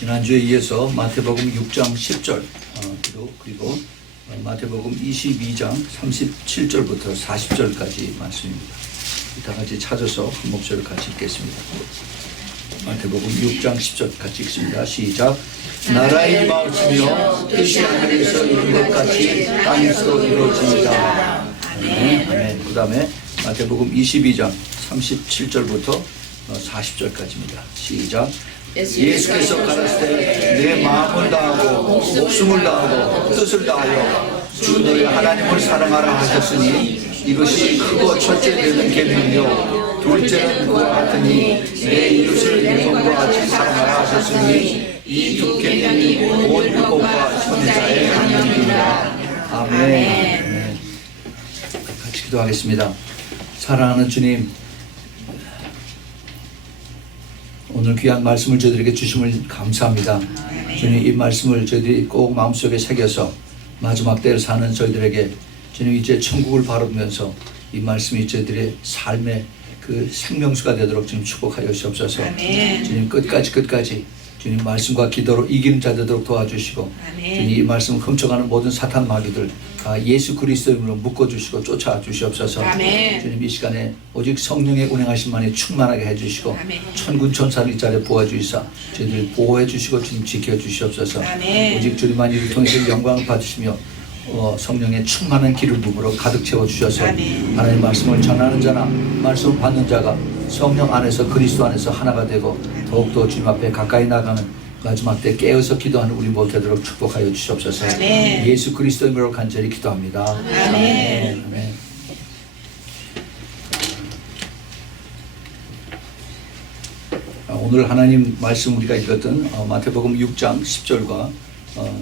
지난주에 이어서 마태복음 6장 10절 그리고 마태복음 22장 37절부터 40절까지 말씀입니다. 다 같이 찾아서 한 목소리를 같이 읽겠습니다. 마태복음 6장 10절 같이 읽습니다. 시작. 나라의 임하시며 뜻이 하늘에서 이룬 것 같이 땅에서 이루어집니다. 아멘. 아멘. 그 다음에 마태복음 22장 37절부터 40절까지입니다. 시작. 예수께서 가라사대 내 마음을 다하고 목숨을 다하고 뜻을 다하여 주 너희 하나님을 사랑하라 하셨으니 이것이 크고 첫째 되는 계명이요 둘째는 그와 같으니 내 이웃을 내 몸과 같이 사랑하라 하셨으니 이 두 계명이 온 율법과 선지자의 강령입니다. 아멘. 같이 기도하겠습니다. 사랑하는 주님, 오늘 귀한 말씀을 저희들에게 주심을 감사합니다. 주님, 이 말씀을 저희들이 꼭 마음속에 새겨서 마지막 때를 사는 저희들에게 주님 이제 천국을 바라보면서 이 말씀이 저희들의 삶의 그 생명수가 되도록 주님 축복하여 주시옵소서. 주님 끝까지 주님 말씀과 기도로 이기는 자 되도록 도와주시고 주님 이 말씀을 훔쳐가는 모든 사탄 마귀들 예수 그리스도 이름으로 묶어주시고 쫓아주시옵소서. 주님 이 시간에 오직 성령의 운행하심만이 충만하게 해주시고 천군 천사를 이 자리에 보아주시사 저희들 보호해주시고 주님 지켜주시옵소서. 오직 주님만 이를 통해서 영광을 받으시며 성령의 충만한 기름 부음으로 가득 채워주셔서 하나님의 말씀을 전하는 자나 말씀을 받는 자가 성령 안에서 그리스도 안에서 하나가 되고 더욱더 주님 앞에 가까이 나가는 마지막 때 깨어서 기도하는 우리 모두 되도록 축복하여 주시옵소서. 예수 그리스도 이름으로 간절히 기도합니다. 아멘. 아멘. 오늘 하나님 말씀 우리가 읽었던 마태복음 6장 10절과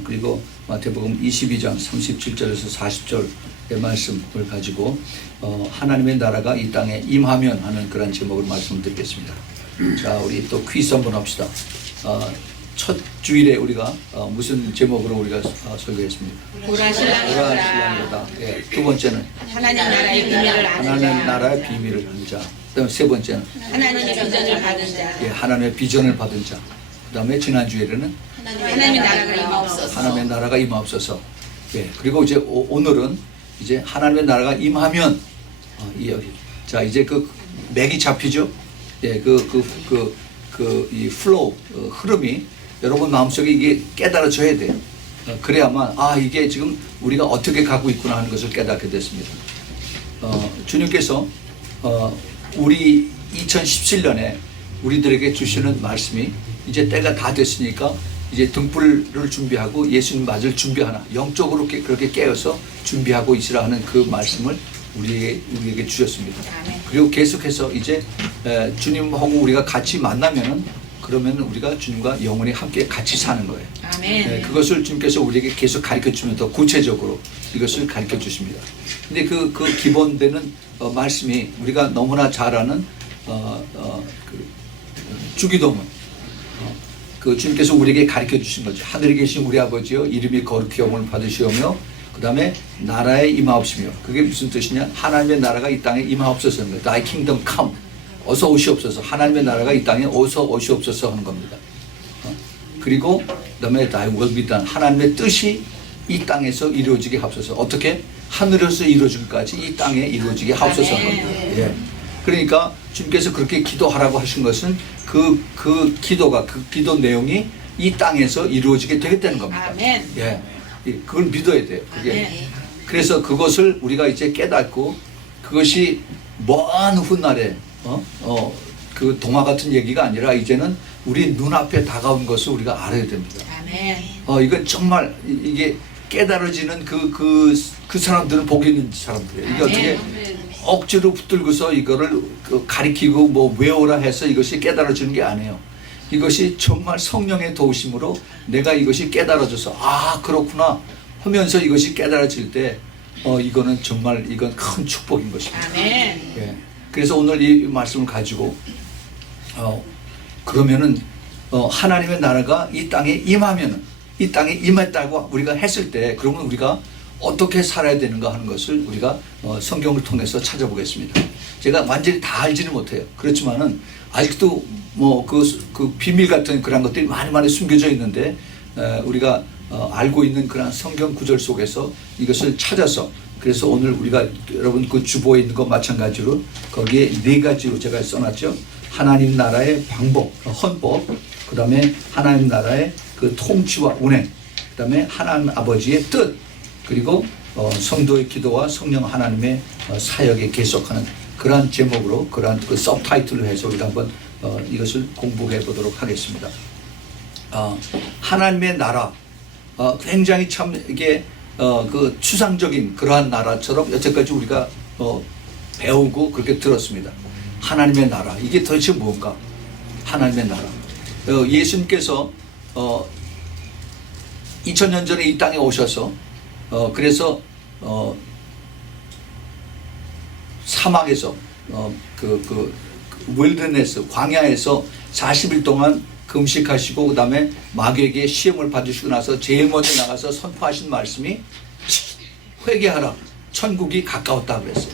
그리고 마태복음 22장 37절에서 40절의 말씀을 가지고 하나님의 나라가 이 땅에 임하면 하는 그런 제목으로 말씀을 드리겠습니다. 자, 우리 또 퀴즈 한번 합시다. 첫 주일에 우리가 무슨 제목으로 우리가 설교했습니까? 보라 신랑이로다. 예, 두 번째는 하나님 나라의 비밀을 아는 자. 하나님 나라의 비밀을 아는 자. 그다음에 세 번째는 하나님의 비전을 받은 자. 예, 하나님의 비전을 받은 자. 그다음에 지난 주일에는 하나님의 나라가 임하옵소서. 하나님의 나라가 임하옵소서. 예, 그리고 이제 오늘은 이제 하나님의 나라가 임하면 자 이제 그 맥이 잡히죠. 예, 이 플로우 흐름이 여러분 마음속에 이게 깨달아져야 돼요. 그래야만 이게 지금 우리가 어떻게 가고 있구나 하는 것을 깨닫게 됐습니다. 주님께서 우리 2017년에 우리들에게 주시는 말씀이 이제 때가 다 됐으니까 이제 등불을 준비하고 예수님 맞을 준비하나 영적으로 그렇게 깨어서 준비하고 있으라 하는 그 말씀을 우리에게 주셨습니다. 그리고 계속해서 이제 주님하고 우리가 같이 만나면은 그러면 우리가 주님과 영원히 함께 같이 사는 거예요. 아멘. 그것을 주님께서 우리에게 계속 가르쳐 주면 더 구체적으로 이것을 가르쳐 주십니다. 근데 그 기본되는 말씀이 우리가 너무나 잘 아는 주기도문. 그 주님께서 우리에게 가르쳐 주신 거죠. 하늘에 계신 우리 아버지여 이름이 거룩히 여김을 받으시오며 그 다음에 나라에 임하옵시며 그게 무슨 뜻이냐? 하나님의 나라가 이 땅에 임하옵소서 하는 거예요. Thy kingdom come. 어서 오시옵소서. 하나님의 나라가 이 땅에 어서 오시옵소서 하는 겁니다. 그리고 그 다음에 Thy will be done. 하나님의 뜻이 이 땅에서 이루어지게 하옵소서. 어떻게? 하늘에서 이루어질까지 이 땅에 이루어지게 하옵소서 하는 겁니다. 예. 그러니까 주님께서 그렇게 기도하라고 하신 것은 그 기도 내용이 이 땅에서 이루어지게 되겠다는 겁니다. 아멘. 예. 그걸 믿어야 돼요. 그게. 그래서 그것을 우리가 이제 깨닫고 그것이 먼 훗날에 그 동화 같은 얘기가 아니라 이제는 우리 눈앞에 다가온 것을 우리가 알아야 됩니다. 아멘. 이건 정말 이게 깨달아지는 그 사람들은 복이 있는 사람들이에요. 이게 어떻게 억지로 붙들고서 이거를 가리키고 뭐 외우라 해서 이것이 깨달아지는 게 아니에요. 이것이 정말 성령의 도우심으로 내가 이것이 깨달아져서 그렇구나 하면서 이것이 깨달아질 때 이거는 정말 이건 큰 축복인 것입니다. 아멘. 예. 그래서 오늘 이 말씀을 가지고 그러면은 하나님의 나라가 이 땅에 임하면은 이 땅에 임했다고 우리가 했을 때 그러면 우리가 어떻게 살아야 되는가 하는 것을 우리가 성경을 통해서 찾아보겠습니다. 제가 완전히 다 알지는 못해요. 그렇지만은 아직도 뭐 그 비밀 같은 그런 것들이 많이 숨겨져 있는데 우리가 알고 있는 그런 성경 구절 속에서 이것을 찾아서 그래서 오늘 우리가 여러분 그 주보에 있는 것 마찬가지로 거기에 4가지로 제가 써놨죠. 하나님 나라의 방법, 헌법, 그 다음에 하나님 나라의 그 통치와 운행, 그 다음에 하나님 아버지의 뜻, 그리고 성도의 기도와 성령 하나님의 사역에 계속하는 그러한 제목으로 그러한 그 서브타이틀로 해서 우리가 한번 이것을 공부해 보도록 하겠습니다. 하나님의 나라, 굉장히 참 이게 그 추상적인 그러한 나라처럼 여태까지 우리가 배우고 그렇게 들었습니다. 하나님의 나라, 이게 도대체 뭔가? 하나님의 나라. 예수님께서 2000년 전에 이 땅에 오셔서 그래서 사막에서 그 윌드네스 광야에서 40일 동안 금식하시고 그 다음에 마귀에게 시험을 받으시고 나서 제일 먼저 나가서 선포하신 말씀이 회개하라, 천국이 가까웠다 그랬어요.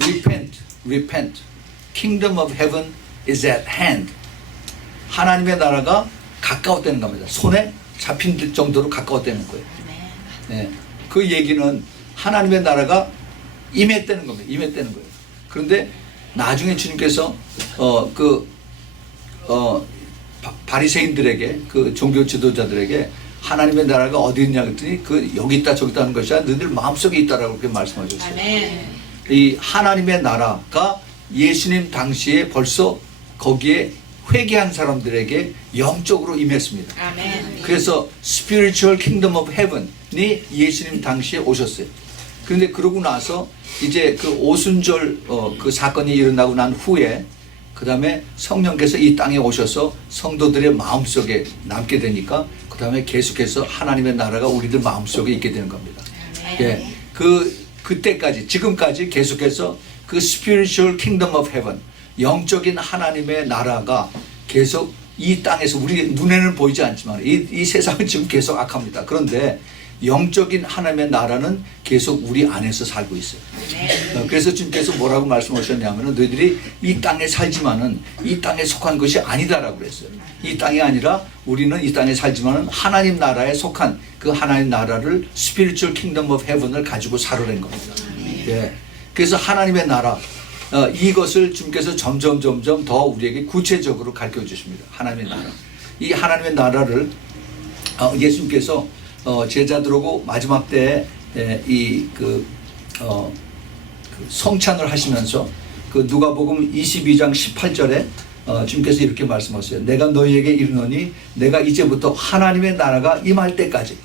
Repent, repent. Kingdom of heaven is at hand. 하나님의 나라가 가까웠다는 겁니다. 손에 잡힌 정도로 가까웠다는 거예요. 네. 그 얘기는 하나님의 나라가 임했다는 겁니다. 임했다는 거예요. 그런데 나중에 주님께서 바리새인들에게 그 종교 지도자들에게 하나님의 나라가 어디 있냐 그랬더니 그 여기 있다 저기 있다는 것이 아니라 너희들 마음속에 있다라고 그렇게 말씀하셨어요. 아멘. 이 하나님의 나라가 예수님 당시에 벌써 거기에 회개한 사람들에게 영적으로 임했습니다. 아멘. 그래서 Spiritual Kingdom of Heaven이 예수님 당시에 오셨어요. 그런데 그러고 나서 이제 그 오순절 그 사건이 일어나고 난 후에 그 다음에 성령께서 이 땅에 오셔서 성도들의 마음속에 남게 되니까 그 다음에 계속해서 하나님의 나라가 우리들 마음속에 있게 되는 겁니다. 예, 그때까지 지금까지 계속해서 그 Spiritual Kingdom of Heaven 영적인 하나님의 나라가 계속 이 땅에서 우리 눈에는 보이지 않지만 이 세상은 지금 계속 악합니다. 그런데 영적인 하나님의 나라는 계속 우리 안에서 살고 있어요. 그래서 주님께서 뭐라고 말씀하셨냐면은 너희들이 이 땅에 살지만은 이 땅에 속한 것이 아니다라고 그랬어요. 이 땅이 아니라 우리는 이 땅에 살지만은 하나님 나라에 속한 그 하나님 나라를 Spiritual Kingdom of Heaven을 가지고 살으라는 겁니다. 예. 그래서 하나님의 나라 이것을 주님께서 점점 더 우리에게 구체적으로 가르쳐 주십니다. 하나님의 나라. 이 하나님의 나라를 예수님께서 제자들하고 마지막 때에 그 성찬을 하시면서 그 누가복음 22장 18절에 주님께서 이렇게 말씀하셨어요. 내가 너희에게 이르노니 내가 이제부터 하나님의 나라가 임할 때까지,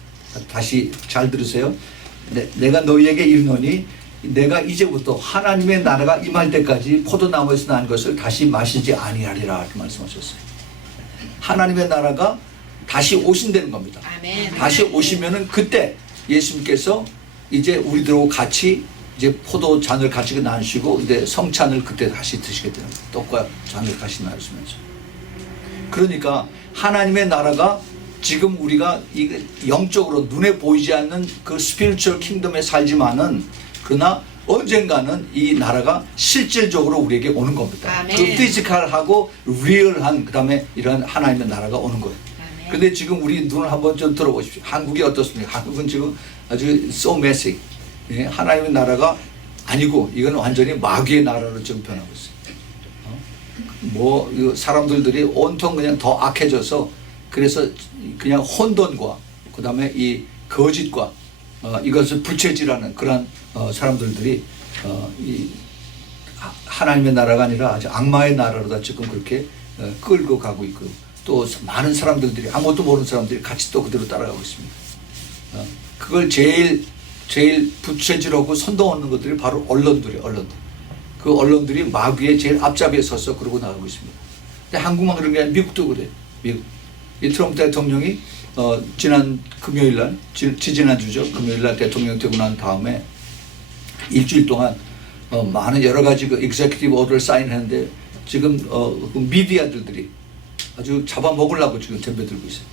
다시 잘 들으세요. 내가 너희에게 이르노니 내가 이제부터 하나님의 나라가 임할 때까지 포도나무에서 난 것을 다시 마시지 아니하리라 이렇게 말씀하셨어요. 하나님의 나라가 다시 오신다는 겁니다. 아멘. 다시 오시면은 그때 예수님께서 이제 우리들하고 같이 이제 포도 잔을 같이 나누시고 이제 성찬을 그때 다시 드시게 되는 거예요. 떡과 잔을 다시 나누시면서. 그러니까 하나님의 나라가 지금 우리가 이 영적으로 눈에 보이지 않는 그 스피리추얼 킹덤에 살지만은 그러나 언젠가는 이 나라가 실질적으로 우리에게 오는 겁니다. 아멘. 그 피지컬하고 리얼한 그 다음에 이런 하나님의 나라가 오는 거예요. 근데 지금 우리 눈을 한번 좀 들어보십시오. 한국이 어떻습니까? 한국은 지금 아주 so messy. 예, 하나님의 나라가 아니고 이건 완전히 마귀의 나라로 지금 변하고 있어요. 사람들이 온통 그냥 더 악해져서 그래서 그냥 혼돈과 그 다음에 이 거짓과 이것을 부채질하는 그런 사람들이 이 하나님의 나라가 아니라 아주 악마의 나라로다 지금 그렇게 끌고 가고 있고 또 많은 사람들이 아무것도 모르는 사람들이 같이 또 그대로 따라가고 있습니다. 그걸 제일 부채질하고 선동 얻는 것들이 바로 언론들. 그 언론들이 마귀의 제일 앞잡이에 서서 그러고 나가고 있습니다. 근데 한국만 그런 게 아니라 미국도 그래요. 미국. 이 트럼프 대통령이 지난 금요일날, 지지난주죠. 금요일날 대통령 되고 난 다음에 일주일 동안 많은 여러 가지 그 executive order를 사인했는데 지금 그 미디어들이 아주 잡아먹으려고 지금 덤벼들고 있어요.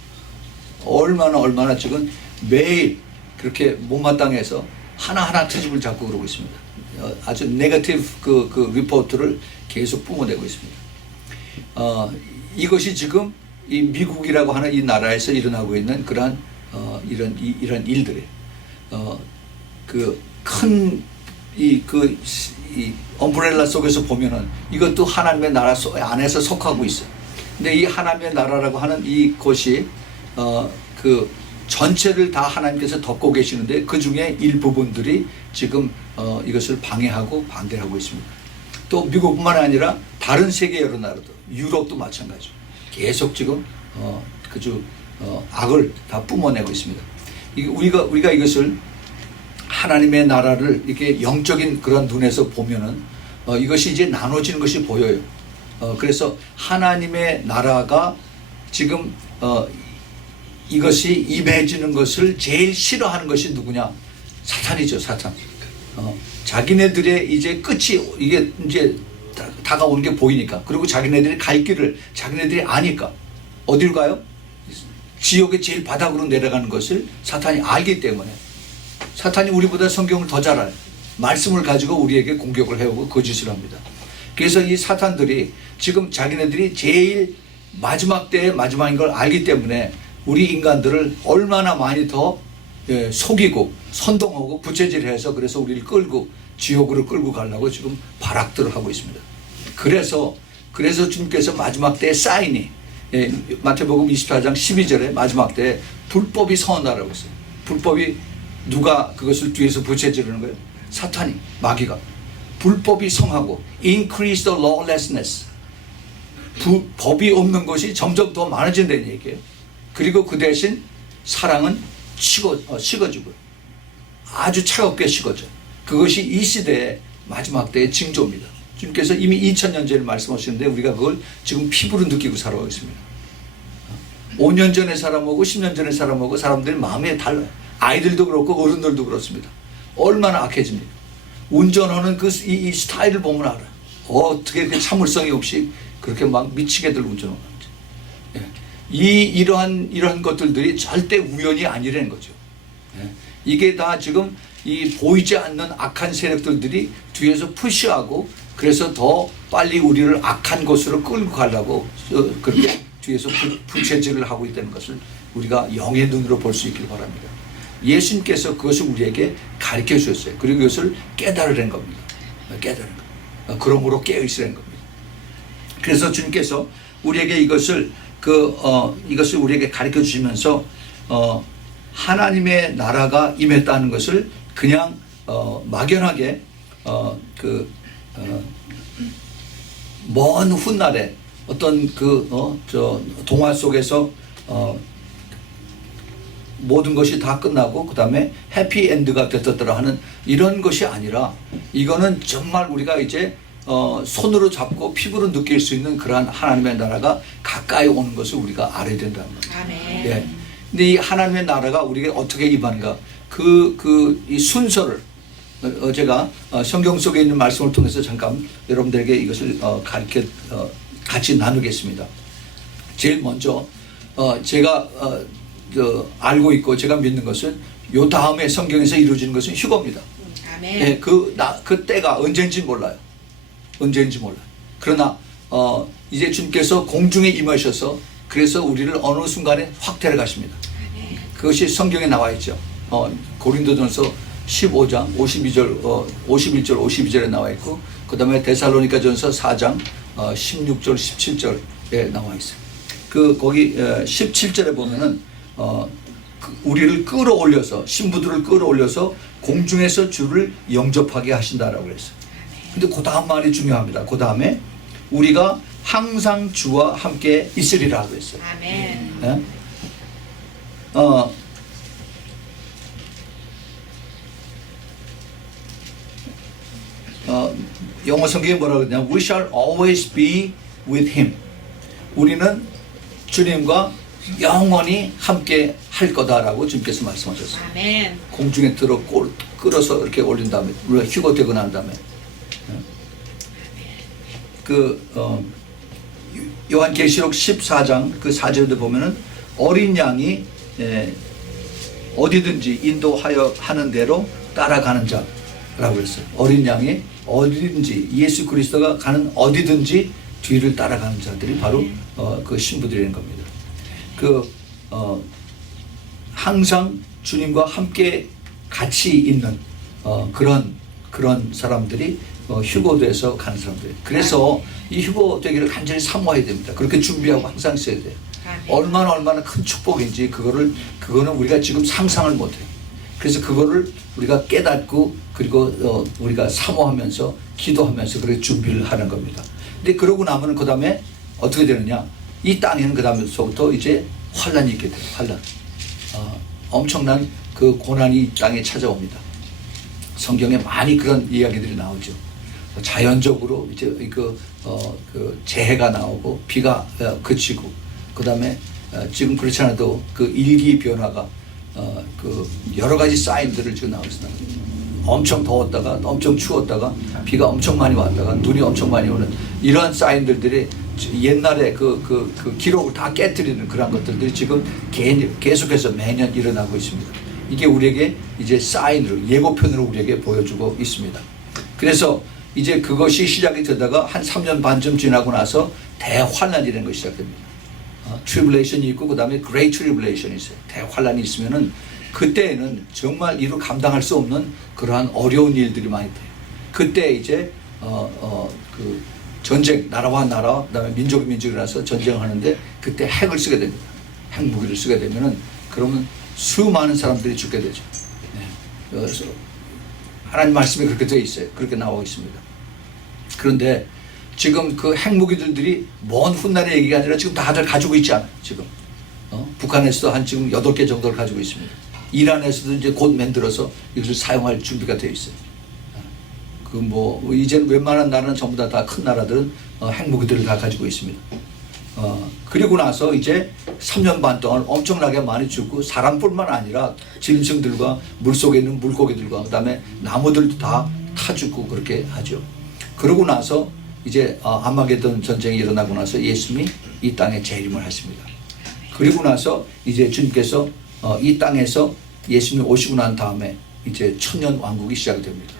얼마나 지금 매일 그렇게 못마땅해서 하나하나 트집을 잡고 그러고 있습니다. 아주 네거티브 그 리포트를 계속 뿜어내고 있습니다. 이것이 지금 이 미국이라고 하는 이 나라에서 일어나고 있는 그러한 이런 일들이에요. 그 큰 이 엄브렐라 속에서 보면은 이것도 하나님의 나라 안에서 속하고 있어요. 근데 이 하나님의 나라라고 하는 이곳이 그 전체를 다 하나님께서 덮고 계시는데 그 중에 일부분들이 지금 이것을 방해하고 반대를 하고 있습니다. 또 미국뿐만 아니라 다른 세계 여러 나라도, 유럽도 마찬가지죠. 계속 지금 악을 다 뿜어내고 있습니다. 우리가 이것을 하나님의 나라를 이렇게 영적인 그런 눈에서 보면은 이것이 이제 나눠지는 것이 보여요. 그래서 하나님의 나라가 지금 이것이 임해지는 것을 제일 싫어하는 것이 누구냐? 사탄이죠, 사탄. 자기네들의 이제 끝이 이게 이제 다가오는 게 보이니까, 그리고 자기네들이 갈 길을 자기네들이 아니까 어디로 가요? 지옥의 제일 바닥으로 내려가는 것을 사탄이 알기 때문에 사탄이 우리보다 성경을 더 잘 알아요. 말씀을 가지고 우리에게 공격을 해오고 거짓을 합니다. 그래서 이 사탄들이 지금 자기네들이 제일 마지막 때의 마지막인 걸 알기 때문에 우리 인간들을 얼마나 많이 더 속이고 선동하고 부채질해서 그래서 우리를 끌고 지옥으로 끌고 가려고 지금 발악들을 하고 있습니다. 그래서 주님께서 마지막 때의 사인이 마태복음 24장 12절에 마지막 때에 불법이 성한다라고 했어요. 불법이 누가 그것을 뒤에서 부채질하는 거예요? 사탄이, 마귀가. 불법이 성하고 increase the lawlessness. 법이 없는 것이 점점 더 많아진다는 얘기예요. 그리고 그 대신 사랑은 식어지고요. 아주 차갑게 식어져. 그것이 이 시대의 마지막 때의 징조입니다. 주님께서 이미 2000년 전에 말씀하셨는데 우리가 그걸 지금 피부로 느끼고 살아가고 있습니다. 5년 전에 사람하고 10년 전에 사람하고 사람들이 마음이 달라요. 아이들도 그렇고 어른들도 그렇습니다. 얼마나 악해집니까? 운전하는 이 스타일을 보면 알아요. 어떻게 그 참을성이 없이 그렇게 막 미치게들 운전하는지. 이러한 것들이 절대 우연이 아니라는 거죠. 이게 다 지금 이 보이지 않는 악한 세력들이 뒤에서 푸시하고 그래서 더 빨리 우리를 악한 곳으로 끌고 가려고 그렇게 뒤에서 부채질을 하고 있다는 것을 우리가 영의 눈으로 볼 수 있길 바랍니다. 예수님께서 그것을 우리에게 가르쳐 주셨어요. 그리고 이것을 깨달으라는 겁니다. 깨달은 것. 그러므로 깨어있으라는 겁니다. 그래서 주님께서 우리에게 이것을 우리에게 가르쳐 주시면서 하나님의 나라가 임했다는 것을 그냥 막연하게 먼 훗날에 어떤 동화 속에서 모든 것이 다 끝나고 그 다음에 해피엔드가 됐더라 하는 이런 것이 아니라 이거는 정말 우리가 이제 손으로 잡고 피부로 느낄 수 있는 그러한 하나님의 나라가 가까이 오는 것을 우리가 알아야 된다는 거예요. 아멘. 예. 근데 이 하나님의 나라가 우리에게 어떻게 임하는가? 이 순서를 제가 성경 속에 있는 말씀을 통해서 잠깐 여러분들에게 이것을 같이 나누겠습니다. 제일 먼저 제가 알고 있고 제가 믿는 것은 요 다음에 성경에서 이루어지는 것은 휴거입니다. 아멘. 예, 그 때가 언제인지 몰라요. 언제인지 몰라요. 그러나 이제 주님께서 공중에 임하셔서 그래서 우리를 어느 순간에 확 데려가십니다. 아멘. 그것이 성경에 나와 있죠. 고린도전서 15장 51절 52절에 나와 있고 그 다음에 데살로니가전서 4장 16절 17절에 나와 있어요. 거기 17절에 보면은 우리를 끌어올려서 신부들을 끌어올려서 공중에서 주를 영접하게 하신다라고 그랬어요. 근데 그 다음 말이 중요합니다. 그 다음에 우리가 항상 주와 함께 있으리라 그랬어요. 아멘. 네? 영어 성경에 뭐라고 그러냐? We shall always be with him. 우리는 주님과 영원히 함께 할 거다라고 주님께서 말씀하셨어요. 아멘. 공중에 끌어서 이렇게 올린 다음에 우리가 휴거되고 난 다음에 요한계시록 14장 그 4절에 보면은 어린 양이 어디든지 인도하여 하는 대로 따라가는 자라고 했어요. 어린 양이 어디든지 예수 그리스도가 가는 어디든지 뒤를 따라가는 자들이 바로 그 신부들인 겁니다. 항상 주님과 함께 같이 있는 그런 사람들이 휴거돼서 가는 사람들. 그래서 이 휴거 되기를 간절히 사모해야 됩니다. 그렇게 준비하고 항상 있어야 돼요. 얼마나 큰 축복인지 그거는 우리가 지금 상상을 못해요. 그래서 그거를 우리가 깨닫고 그리고 우리가 사모하면서 기도하면서 그렇게 준비를 하는 겁니다. 근데 그러고 나면 그 다음에 어떻게 되느냐? 이 땅에는 그 다음에서부터 이제 환란이 있게 돼요. 환란. 엄청난 그 고난이 이 땅에 찾아옵니다. 성경에 많이 그런 이야기들이 나오죠. 자연적으로 이제 그 재해가 나오고 비가 그치고 그 다음에 지금 그렇지 않아도 그 일기 변화가 그 여러 가지 사인들을 지금 나오고 있습니다. 엄청 더웠다가 엄청 추웠다가 비가 엄청 많이 왔다가 눈이 엄청 많이 오는 이런 사인들이 옛날에 그 기록을 다 깨뜨리는 그런 것들이 지금 계속해서 매년 일어나고 있습니다. 이게 우리에게 이제 사인으로 예고편으로 우리에게 보여주고 있습니다. 그래서 이제 그것이 시작이 되다가 한 3년 반쯤 지나고 나서 대환란이라는 것이 시작됩니다. 트리블레이션이 있고 그 다음에 그레이트 트리블레이션이 있어요. 대환란이 있으면은 그때에는 정말 이루 감당할 수 없는 그러한 어려운 일들이 많이 돼요. 그때 이제 그 전쟁, 나라와 나라, 그다음에 민족이 민족이라서 전쟁하는데 그때 핵을 쓰게 됩니다. 핵무기를 쓰게 되면은 그러면 수많은 사람들이 죽게 되죠. 네. 그래서 하나님 말씀이 그렇게 되어 있어요. 그렇게 나오고 있습니다. 그런데 지금 그 핵무기들이 먼 훗날의 얘기가 아니라 지금 다들 가지고 있지 않아요. 지금 북한에서도 한 지금 8개 정도를 가지고 있습니다. 이란에서도 이제 곧 만들어서 이것을 사용할 준비가 되어 있어요. 이제는 웬만한 나라는 전부 다 큰 나라들은 핵무기들을 다 가지고 있습니다. 그리고 나서 이제 3년 반 동안 엄청나게 많이 죽고 사람뿐만 아니라 짐승들과 물속에 있는 물고기들과 그다음에 나무들도 다 죽고 그렇게 하죠. 그러고 나서 이제 아마게돈 전쟁이 일어나고 나서 예수님이 이 땅에 재림을 하십니다. 그리고 나서 이제 주님께서 이 땅에서 예수님이 오시고 난 다음에 이제 천년 왕국이 시작이 됩니다.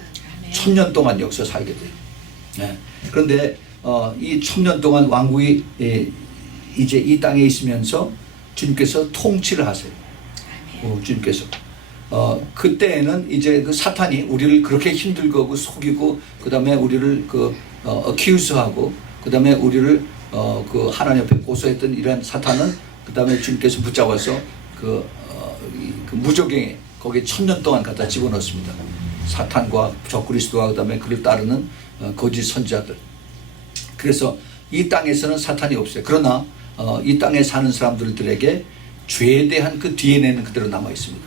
1000년 동안 역사 살게 돼요. 네. 그런데 이 1000년 동안 왕국이 이제 이 땅에 있으면서 주님께서 통치를 하세요. 주님께서 그때에는 이제 그 사탄이 우리를 그렇게 힘들게 하고 속이고 그 다음에 우리를 accus하고 그 다음에 우리를 그 하나님 앞에 고소했던 이런 사탄은 그 다음에 주님께서 붙잡아서 그 무적행에 거기에 1000년 동안 갖다 집어넣습니다. 사탄과 적그리스도와 그 다음에 그를 따르는 거짓 선지자들. 그래서 이 땅에서는 사탄이 없어요. 그러나 이 땅에 사는 사람들에게 죄에 대한 그 DNA는 그대로 남아 있습니다.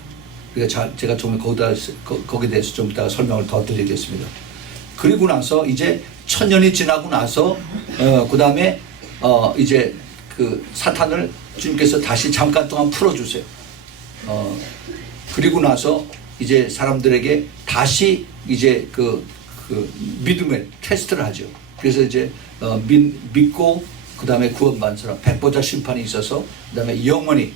그러니까 제가 좀 거기에 대해서 좀 이따가 설명을 더 드리겠습니다. 그리고 나서 이제 1000년이 지나고 나서 그 다음에 이제 그 사탄을 주님께서 다시 잠깐 동안 풀어주세요. 그리고 나서 이제 사람들에게 다시 이제 그 믿음의 테스트를 하죠. 그래서 이제 믿고 그 다음에 구원받은 사람, 백보자 심판이 있어서 그 다음에 영원히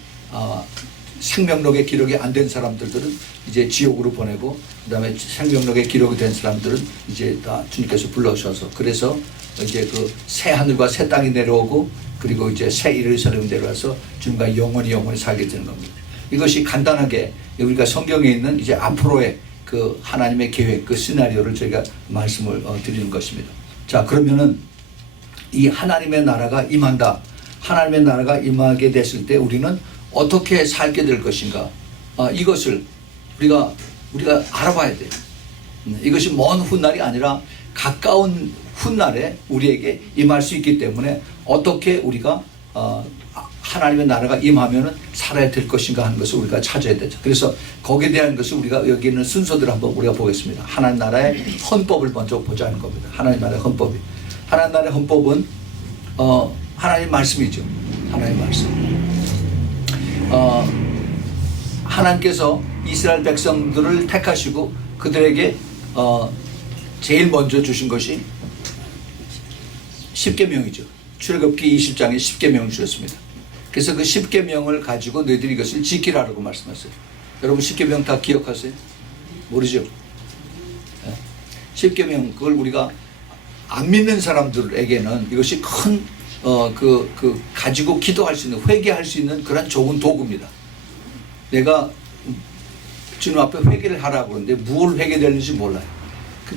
생명록에 기록이 안 된 사람들은 이제 지옥으로 보내고 그 다음에 생명록에 기록이 된 사람들은 이제 다 주님께서 불러주셔서 그래서 이제 그 새 하늘과 새 땅이 내려오고 그리고 이제 새 예루살렘 내려와서 주님과 영원히 살게 되는 겁니다. 이것이 간단하게 우리가 성경에 있는 이제 앞으로의 그 하나님의 계획, 그 시나리오를 저희가 말씀을 드리는 것입니다. 자, 그러면은 이 하나님의 나라가 임한다. 하나님의 나라가 임하게 됐을 때 우리는 어떻게 살게 될 것인가? 이것을 우리가 알아봐야 돼요. 이것이 먼 훗날이 아니라 가까운 훗날에 우리에게 임할 수 있기 때문에 어떻게 우리가 하나님의 나라가 임하면은 살아야 될 것인가 하는 것을 우리가 찾아야 되죠. 그래서 거기에 대한 것을 우리가 여기 있는 순서들을 한번 우리가 보겠습니다. 하나님 나라의 헌법을 먼저 보자는 겁니다. 하나님 나라의 헌법이. 하나님 나라의 헌법은 하나님 말씀이죠. 하나님 말씀. 하나님께서 이스라엘 백성들을 택하시고 그들에게 제일 먼저 주신 것이 10계명이죠. 출애굽기 20장에 10계명을 주셨습니다. 그래서 그 10계명을 가지고 너희들이 이것을 지키라고 말씀하셨어요. 여러분 10계명 다 기억하세요? 모르죠? 10계명 그걸 우리가 안 믿는 사람들에게는 이것이 큰 가지고 기도할 수 있는, 회개할 수 있는 그런 좋은 도구입니다. 내가 주님 앞에 회개를 하라고 그러는데 무엇을 회개되는지 몰라요.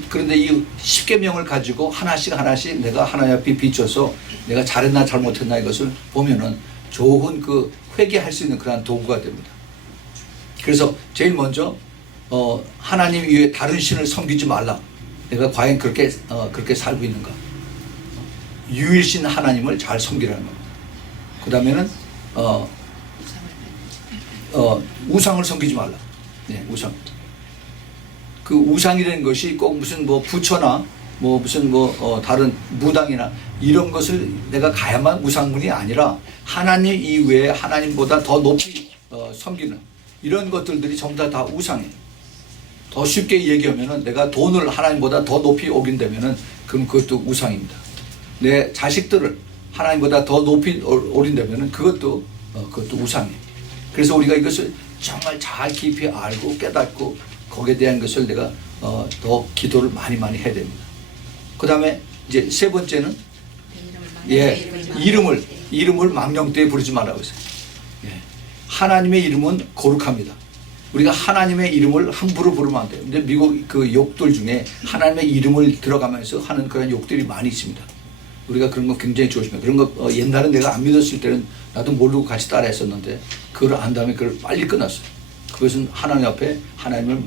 그런데 이 10계명을 가지고 하나씩 내가 하나님 앞에 비춰서 내가 잘했나 잘못했나 이것을 보면은 좋은 그 회개할 수 있는 그런 도구가 됩니다. 그래서 제일 먼저 하나님 이외에 다른 신을 섬기지 말라. 내가 과연 그렇게 살고 있는가? 유일신 하나님을 잘 섬기라는 겁니다. 그 다음에는 우상을 섬기지 말라. 네, 우상. 그 우상이라는 것이 꼭 무슨 뭐 부처나 뭐 무슨 다른 무당이나 이런 것을 내가 가야만 우상문이 아니라 하나님 이외에 하나님보다 더 높이 섬기는 이런 것들이 전부 다 우상이에요. 더 쉽게 얘기하면은 내가 돈을 하나님보다 더 높이 오긴다면은 그럼 그것도 우상입니다. 내 자식들을 하나님보다 더 높이 올린다면은 그것도 우상이에요. 그래서 우리가 이것을 정말 잘 깊이 알고 깨닫고 거기에 대한 것을 내가 더 기도를 많이 해야 됩니다. 그 다음에 이제 세 번째는 이름을 망령되이 부르지 말라고 했어요. 하나님의 이름은 거룩합니다. 우리가 하나님의 이름을 함부로 부르면 안 돼요. 근데 미국 그 욕들 중에 하나님의 이름을 들어가면서 하는 그런 욕들이 많이 있습니다. 우리가 그런 거 굉장히 조심해요. 그런 거 옛날에 내가 안 믿었을 때는 나도 모르고 같이 따라 했었는데 그걸 안 다음에 그걸 빨리 끊었어요. 그것은 하나님 앞에 하나님을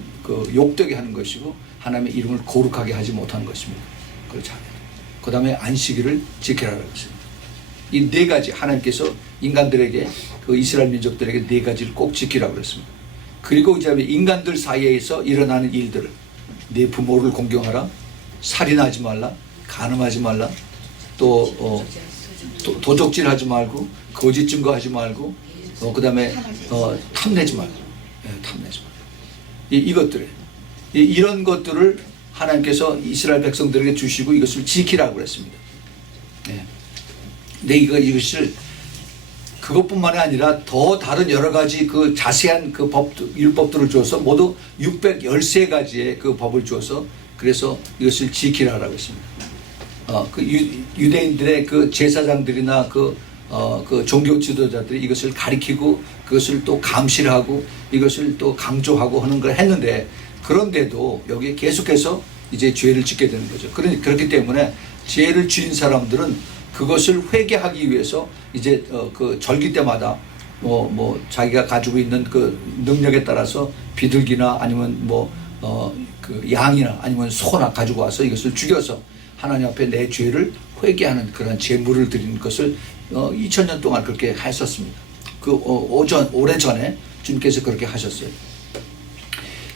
욕되게 하는 것이고 하나님의 이름을 거룩하게 하지 못하는 것입니다. 그렇지 않아요. 그 다음에 안식일을 지키라고 했습니다. 이 네 가지 하나님께서 인간들에게 이스라엘 민족들에게 네 가지를 꼭 지키라고 그랬습니다. 그리고 이제 인간들 사이에서 일어나는 일들을 네 부모를 공경하라, 살인하지 말라, 간음하지 말라, 또 도적질하지 말고 거짓 증거하지 말고 그 다음에 탐내지 말고 탐내지 말고 이것들 이런 것들을 하나님께서 이스라엘 백성들에게 주시고 이것을 지키라고 그랬습니다. 근데 이것을 그것뿐만이 아니라 더 다른 여러 가지 그 자세한 그 율법들을 주어서 모두 613가지의 그 법을 주어서 그래서 이것을 지키라고 했습니다. 유대인들의 그 제사장들이나 그 종교 지도자들이 이것을 가리키고 그것을 또 감시를 하고 이것을 또 강조하고 하는 걸 했는데 그런데도 여기에 계속해서 이제 죄를 짓게 되는 거죠. 그렇기 때문에 죄를 지은 사람들은 그것을 회개하기 위해서 이제 그 절기 때마다 자기가 가지고 있는 그 능력에 따라서 비둘기나 아니면 그 양이나 아니면 소나 가지고 와서 이것을 죽여서 하나님 앞에 내 죄를 회개하는 그런 제물을 드리는 것을 2000년 동안 그렇게 했었습니다. 오래전에 주님께서 그렇게 하셨어요.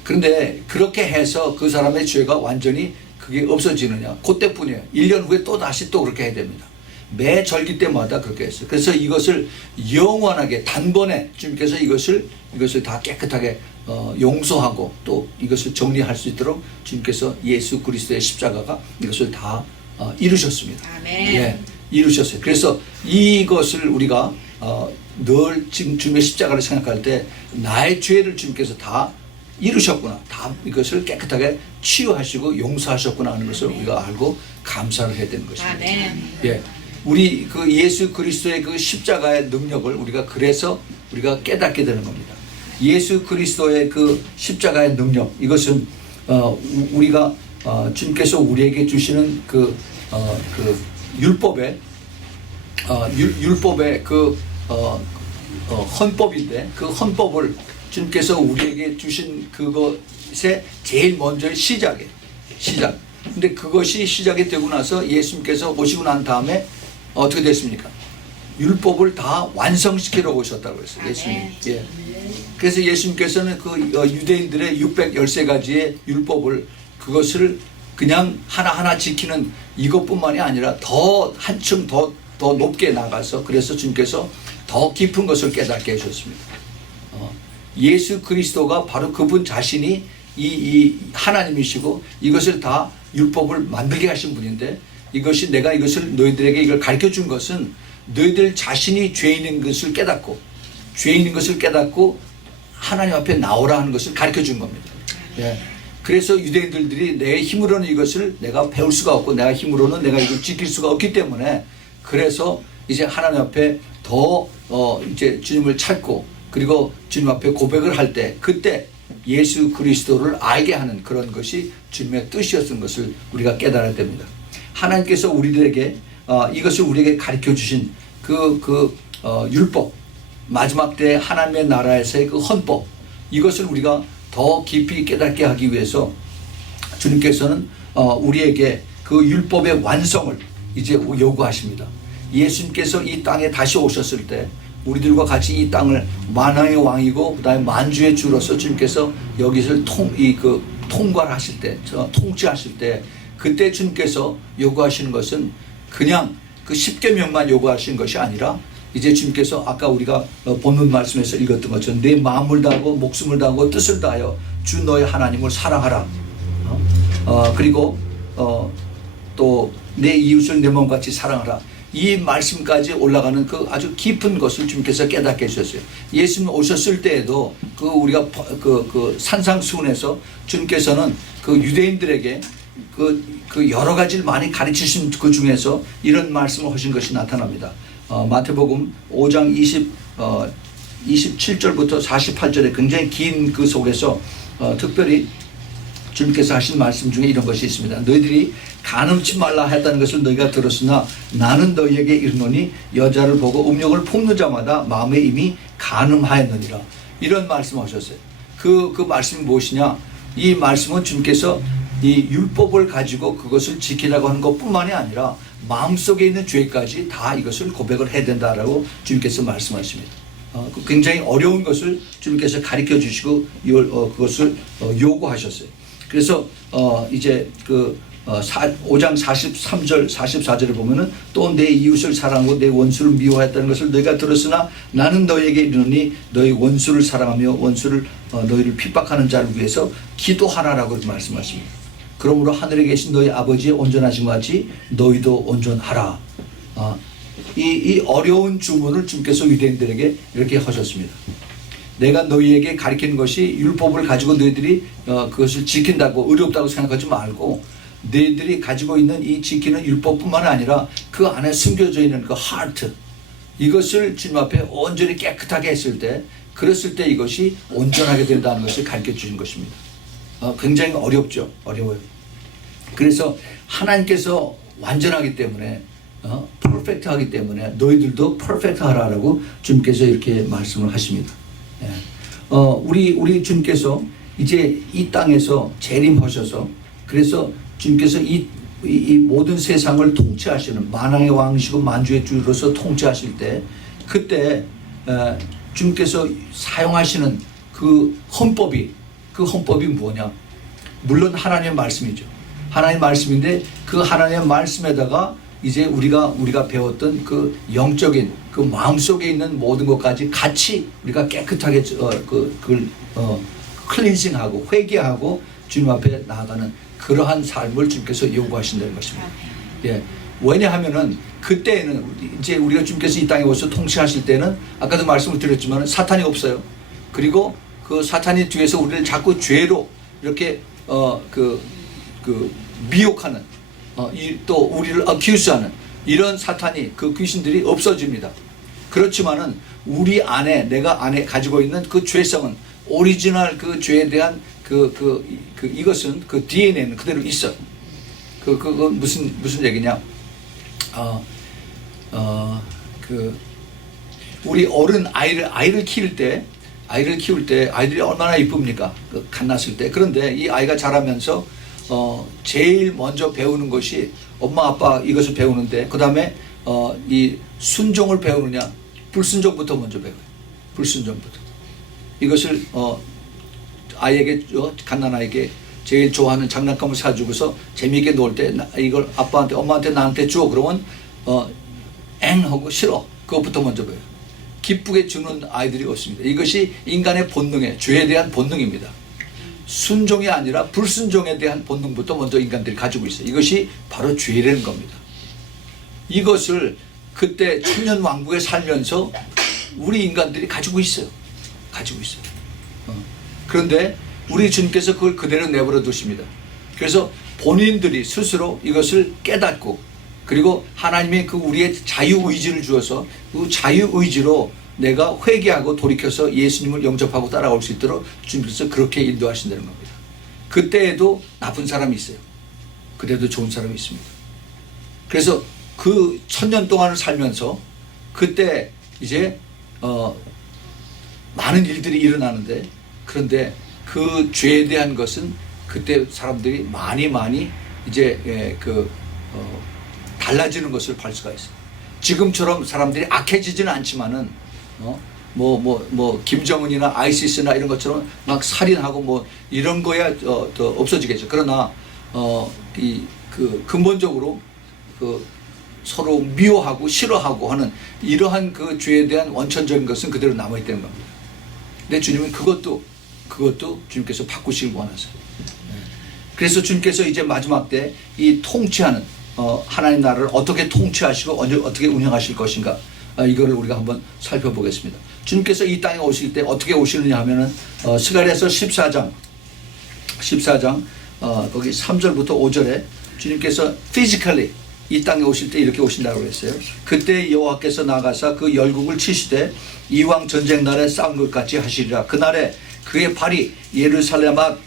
그런데 그렇게 해서 그 사람의 죄가 완전히 그게 없어지느냐? 그때뿐이에요. 1년 후에 또 다시 또 그렇게 해야 됩니다. 매 절기 때마다 그렇게 했어요. 그래서 이것을 영원하게 단번에 주님께서 이것을 다 깨끗하게 용서하고 또 이것을 정리할 수 있도록 주님께서 예수 그리스도의 십자가가 이것을 다 이루셨습니다. 아멘. 예, 이루셨어요. 그래서 이것을 우리가 늘 지금 주님의 십자가를 생각할 때 나의 죄를 주님께서 다 이루셨구나. 다 이것을 깨끗하게 치유하시고 용서하셨구나 하는 것을 우리가 알고 감사를 해야 되는 것입니다. 아멘. 예. 우리 그 예수 그리스도의 그 십자가의 능력을 우리가 그래서 우리가 깨닫게 되는 겁니다. 예수 그리스도의 그 십자가의 능력 이것은 우리가 주님께서 우리에게 주시는 그 율법의 그 헌법인데 그 헌법을 주님께서 우리에게 주신 그것의 제일 먼저 시작. 근데 그것이 시작이 되고 나서 예수님께서 오시고 난 다음에 어떻게 됐습니까? 율법을 다 완성시키러 오셨다고 했어요. 예수님. 예. 그래서 예수님께서는 그 유대인들의 613가지의 율법을 그것을 그냥 하나하나 지키는 이것뿐만이 아니라 더 한층 더 높게 나가서 그래서 주님께서 더 깊은 것을 깨닫게 해주셨습니다. 예수 그리스도가 바로 그분 자신이 이 하나님이시고 이것을 다 율법을 만들게 하신 분인데 내가 이것을 너희들에게 이걸 가르쳐 준 것은 너희들 자신이 죄 있는 것을 깨닫고 하나님 앞에 나오라 하는 것을 가르쳐 준 겁니다. 예. 그래서 유대인들이 내 힘으로는 이것을 내가 배울 수가 없고 내가 힘으로는 내가 이걸 지킬 수가 없기 때문에 그래서 이제 하나님 앞에 더 이제 주님을 찾고 그리고 주님 앞에 고백을 할 때 그때 예수 그리스도를 알게 하는 그런 것이 주님의 뜻이었던 것을 우리가 깨달아야 됩니다. 하나님께서 우리들에게 이것을 우리에게 가르쳐 주신 율법, 마지막 때 하나님의 나라에서의 그 헌법, 이것을 우리가 더 깊이 깨닫게 하기 위해서 주님께서는 우리에게 그 율법의 완성을 이제 요구하십니다. 예수님께서 이 땅에 다시 오셨을 때 우리들과 같이 이 땅을 만왕의 왕이고 그다음에 만주의 주로서 주님께서 여기서 통과를 하실 때, 통치하실 때 그때 주님께서 요구하시는 것은 그냥 그 10계명만 요구하신 것이 아니라 이제 주님께서 아까 우리가 본문 말씀에서 읽었던 것처럼 내 마음을 다하고 목숨을 다하고 뜻을 다하여 주 너의 하나님을 사랑하라. 그리고 또 내 이웃을 내 몸같이 사랑하라. 이 말씀까지 올라가는 그 아주 깊은 것을 주님께서 깨닫게 해주셨어요. 예수님 오셨을 때에도 그 우리가 그 산상수훈에서 주님께서는 그 유대인들에게 그 여러 가지를 많이 가르치신 그 중에서 이런 말씀을 하신 것이 나타납니다. 마태복음 5장 27절부터 48절에 굉장히 긴 그 속에서 특별히 주님께서 하신 말씀 중에 이런 것이 있습니다. 너희들이 간음치 말라 했다는 것을 너희가 들었으나 나는 너희에게 이르노니 여자를 보고 음욕을 품는 자마다 마음에 이미 간음하였느니라. 이런 말씀을 하셨어요. 그 말씀이 무엇이냐? 이 말씀은 주님께서 이 율법을 가지고 그것을 지키라고 하는 것뿐만이 아니라 마음속에 있는 죄까지 다 이것을 고백을 해야 된다라고 주님께서 말씀하십니다. 굉장히 어려운 것을 주님께서 가르쳐 주시고 그것을 요구하셨어요. 그래서 이제 5장 43절 44절을 보면은 또 내 이웃을 사랑하고 내 원수를 미워했다는 것을 너희가 들었으나 나는 너희에게 이르노니 너희 원수를 사랑하며 원수를 너희를 핍박하는 자를 위해서 기도하라라고 말씀하십니다. 그러므로 하늘에 계신 너희 아버지의 온전하신 것 같이 너희도 온전하라. 이 어려운 주문을 주님께서 유대인들에게 이렇게 하셨습니다. 내가 너희에게 가르치는 것이 율법을 가지고 너희들이 그것을 지킨다고 어렵다고 생각하지 말고 너희들이 가지고 있는 이 지키는 율법뿐만 아니라 그 안에 숨겨져 있는 그 하트, 이것을 주님 앞에 온전히 깨끗하게 했을 때 그랬을 때 이것이 온전하게 된다는 것을 가르쳐 주신 것입니다. 굉장히 어렵죠. 어려워요. 그래서 하나님께서 완전하기 때문에 퍼펙트하기 때문에 너희들도 퍼펙트하라라고 주님께서 이렇게 말씀을 하십니다. 우리 주님께서 이제 이 땅에서 재림하셔서 그래서 주님께서 이 모든 세상을 통치하시는 만왕의 왕이시고 만주의 주로서 통치하실 때 그때 주님께서 사용하시는 그 헌법이 뭐냐? 물론 하나님의 말씀이죠. 하나님의 말씀인데 그 하나님의 말씀에다가 이제 우리가 배웠던 그 영적인 그 마음속에 있는 모든 것까지 같이 우리가 깨끗하게 클린싱하고 회개하고 주님 앞에 나아가는 그러한 삶을 주님께서 요구하신다는 것입니다. 예. 왜냐하면은 그때에는 이제 우리가 주님께서 이 땅에 오셔서 통치하실 때는 아까도 말씀을 드렸지만 사탄이 없어요. 그리고 그 사탄이 뒤에서 우리를 자꾸 죄로 이렇게 미혹하는 또 우리를 accus하는 이런 사탄이 그 귀신들이 없어집니다. 그렇지만은 우리 안에 내가 안에 가지고 있는 그 죄성은 오리지널 그 죄에 대한 이것은 그 DNA는 그대로 있어. 그거 무슨 얘기냐? 우리 어른 아이를 키울 때 아이들이 얼마나 이쁩니까? 갓났을 때. 그런데 이 아이가 자라면서 제일 먼저 배우는 것이 엄마 아빠 이것을 배우는데 그 다음에 이 순종을 배우느냐 불순종부터 먼저 배워요. 불순종부터. 이것을 아이에게 갓난아이에게 제일 좋아하는 장난감을 사주고서 재미있게 놀 때 이걸 아빠한테 엄마한테 나한테 줘 그러면 엥 하고 싫어. 그것부터 먼저 배워요. 기쁘게 주는 아이들이 없습니다. 이것이 인간의 본능에 죄에 대한 본능입니다. 순종이 아니라 불순종에 대한 본능부터 먼저 인간들이 가지고 있어요. 이것이 바로 죄라는 겁니다. 이것을 그때 천년 왕국에 살면서 우리 인간들이 가지고 있어요. 그런데 우리 주님께서 그걸 그대로 내버려 두십니다. 그래서 본인들이 스스로 이것을 깨닫고 그리고 하나님의 그 우리의 자유의지를 주어서 그 자유의지로 내가 회개하고 돌이켜서 예수님을 영접하고 따라올 수 있도록 주님께서 그렇게 인도하신다는 겁니다. 그때에도 나쁜 사람이 있어요. 그때도 좋은 사람이 있습니다. 그래서 그 1000년 동안을 살면서 그때 이제 많은 일들이 일어나는데 그런데 그 죄에 대한 것은 그때 사람들이 많이 이제 달라지는 것을 볼 수가 있어요. 지금처럼 사람들이 악해지지는 않지만은 김정은이나 아이시스나 이런 것처럼 막 살인하고 뭐 이런 거야 더 없어지겠죠. 그러나 근본적으로 서로 미워하고 싫어하고 하는 이러한 그 죄에 대한 원천적인 것은 그대로 남아 있다는 겁니다. 근데 주님은 그것도 주님께서 바꾸시길 원하세요. 그래서 주님께서 이제 마지막 때 이 통치하는 하나님 나라를 어떻게 통치하시고 어떻게 운영하실 것인가 이거를 우리가 한번 살펴보겠습니다. 주님께서 이 땅에 오실 때 어떻게 오시느냐 하면은 스가랴서 14장 거기 3절부터 5절에 주님께서 physically 이 땅에 오실 때 이렇게 오신다고 했어요. 그때 여호와께서 나가사 그 열국을 치시되 이왕 전쟁 날에 싸운 것 같이 하시리라. 그날에 그의 발이 예루살렘 앞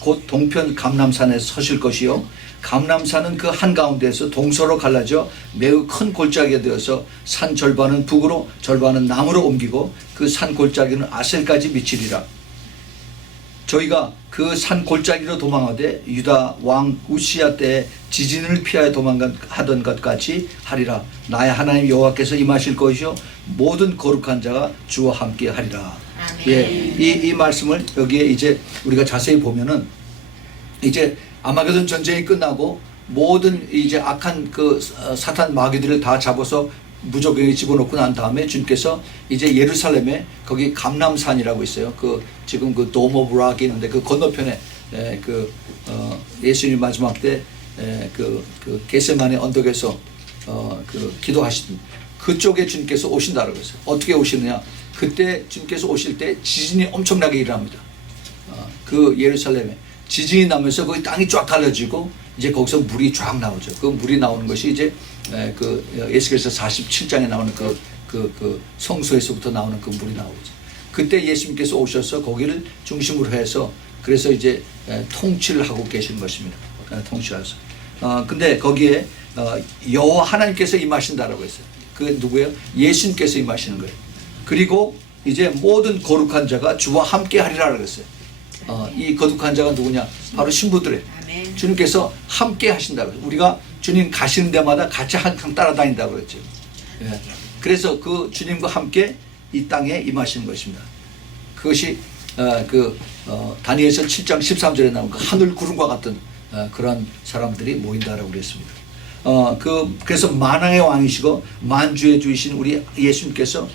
곧 동편 감람산에 서실 것이요 감람산은 그 한가운데에서 동서로 갈라져 매우 큰 골짜기가 되어서 산 절반은 북으로 절반은 남으로 옮기고 그 산 골짜기는 아셀까지 미치리라. 저희가 그 산 골짜기로 도망하되 유다 왕 우시야 때에 지진을 피하여 도망하던 것 같이 하리라. 나의 하나님 여호와께서 임하실 것이요 모든 거룩한 자가 주와 함께 하리라. 예, 이 말씀을 여기에 이제 우리가 자세히 보면은 이제 아마게돈 전쟁이 끝나고 모든 이제 악한 그 사탄 마귀들을 다 잡아서 무적에게 집어넣고 난 다음에 주님께서 이제 예루살렘에 거기 감람산이라고 있어요. 그 지금 그 도움 오브 락이 있는데 그 건너편에 예수님 마지막 때 그 겟세마네 언덕에서 기도하시던 그쪽에 주님께서 오신다고 했어요. 어떻게 오시느냐? 그때 주님께서 오실 때 지진이 엄청나게 일어납니다. 그 예루살렘에 지진이 나면서 거기 땅이 쫙 갈라지고 이제 거기서 물이 쫙 나오죠. 그 물이 나오는 것이 이제 그 에스겔서 47장에 나오는 그 성소에서부터 나오는 그 물이 나오죠. 그때 예수님께서 오셔서 거기를 중심으로 해서 그래서 이제 통치를 하고 계신 것입니다. 통치하셔서. 근데 거기에 여호와 하나님께서 임하신다라고 했어요. 그 누구예요? 예수님께서 임하시는 거예요. 그리고 이제 모든 거룩한 자가 주와 함께 하리라 그랬어요. 이 거룩한 자가 누구냐? 바로 신부들이에요. 주님께서 함께 하신다고. 우리가 주님 가시는 데마다 같이 항상 따라다닌다고 그랬죠. 예. 그래서 그 주님과 함께 이 땅에 임하시는 것입니다. 그것이 다니엘서 7장 13절에 나온 그 하늘 구름과 같은 그런 사람들이 모인다라고 그랬습니다. 그래서 만왕의 왕이시고 만주의 주이신 우리 예수님께서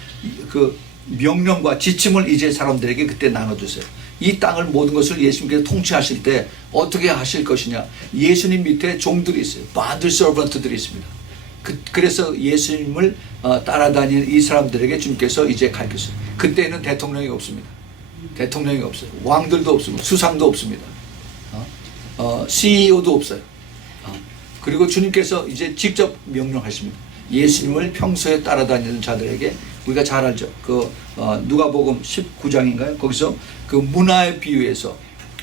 그 명령과 지침을 이제 사람들에게 그때 나눠주세요. 이 땅을 모든 것을 예수님께서 통치하실 때 어떻게 하실 것이냐. 예수님 밑에 종들이 있어요. 바들 서번트들이 있습니다. 그래서 예수님을 따라다니는 이 사람들에게 주님께서 이제 가르쳤어요. 그때는 대통령이 없습니다. 대통령이 없어요. 왕들도 없습니다. 수상도 없습니다. CEO도 없어요. 그리고 주님께서 이제 직접 명령하십니다. 예수님을 평소에 따라다니는 자들에게 우리가 잘 알죠. 누가복음 19장인가요? 거기서 그 문화에 비유해서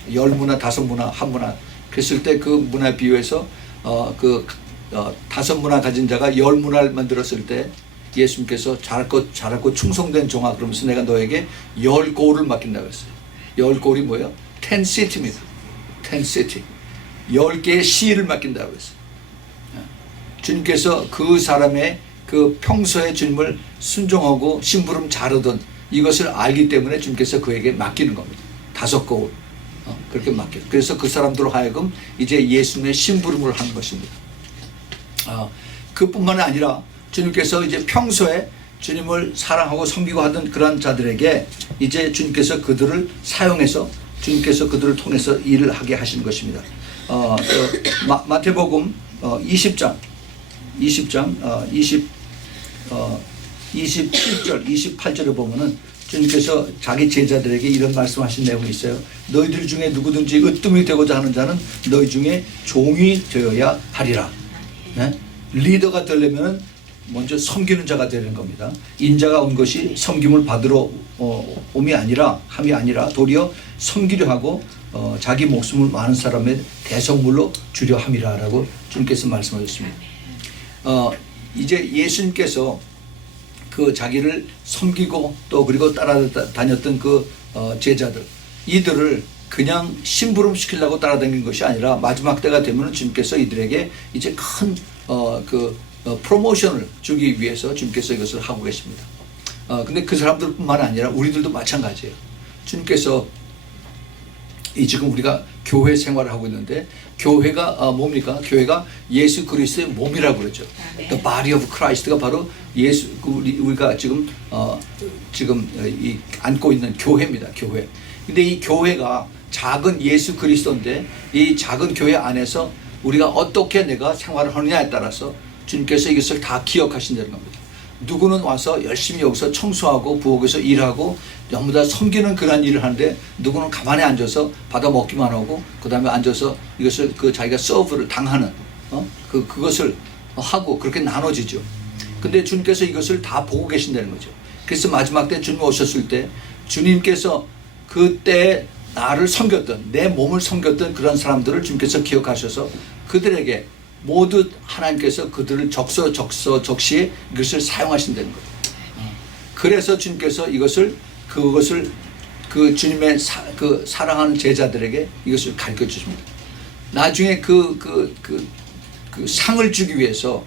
10문화, 5문화, 1문화 그랬을 때 그 문화에 비유해서 5문화 가진 자가 10문화를 만들었을 때 예수님께서 잘하고 충성된 종아 그러면서 내가 너에게 10고을을 맡긴다고 했어요. 10고을이 뭐예요? 10city입니다. 10city. 10개의 시를 맡긴다고 했어요. 주님께서 그 사람의 그 평소에 주님을 순종하고 심부름 잘하던 이것을 알기 때문에 주님께서 그에게 맡기는 겁니다. 5고을. 그렇게 맡겨요. 그래서 그 사람들로 하여금 이제 예수님의 심부름을 하는 것입니다. 그뿐만 아니라 주님께서 이제 평소에 주님을 사랑하고 섬기고 하던 그런 자들에게 이제 주님께서 그들을 사용해서 주님께서 그들을 통해서 일을 하게 하시는 것입니다. 마태복음 20장 27절 28절에 보면은 주님께서 자기 제자들에게 이런 말씀하신 내용이 있어요. 너희들 중에 누구든지 으뜸이 되고자 하는 자는 너희 중에 종이 되어야 하리라. 네? 리더가 되려면 먼저 섬기는 자가 되는 겁니다. 인자가 온 것이 섬김을 받으러 함이 아니라 도리어 섬기려 하고 자기 목숨을 많은 사람의 대성물로 주려 함이라라고 주님께서 말씀하셨습니다. 이제 예수님께서 그 자기를 섬기고 또 그리고 따라다녔던 그 제자들, 이들을 그냥 심부름 시키려고 따라다닌 것이 아니라 마지막 때가 되면 주님께서 이들에게 이제 큰 프로모션을 주기 위해서 주님께서 이것을 하고 계십니다. 근데 그 사람들뿐만 아니라 우리들도 마찬가지예요. 주님께서 지금 우리가 교회 생활을 하고 있는데 교회가 뭡니까? 교회가 예수 그리스도의 몸이라고 그러죠. The body of Christ가 바로 예수 우리가 지금 이 안고 있는 교회입니다. 교회. 근데 이 교회가 작은 예수 그리스도인데 이 작은 교회 안에서 우리가 어떻게 내가 생활을 하느냐에 따라서 주님께서 이것을 다 기억하신다는 겁니다. 누구는 와서 열심히 여기서 청소하고 부엌에서 일하고 전부 다 섬기는 그런 일을 하는데 누구는 가만히 앉아서 받아 먹기만 하고 그 다음에 앉아서 이것을 자기가 서브를 당하는 그것을 하고 그렇게 나눠지죠. 근데 주님께서 이것을 다 보고 계신다는 거죠. 그래서 마지막 때 주님 오셨을 때 주님께서 그때 나를 섬겼던 내 몸을 섬겼던 그런 사람들을 주님께서 기억하셔서 그들에게 모두 하나님께서 그들을 적시에 이것을 사용하신다는 거예요. 그래서 주님께서 그것을 그 주님의 사랑하는 제자들에게 이것을 가르쳐 주십니다. 나중에 그 상을 주기 위해서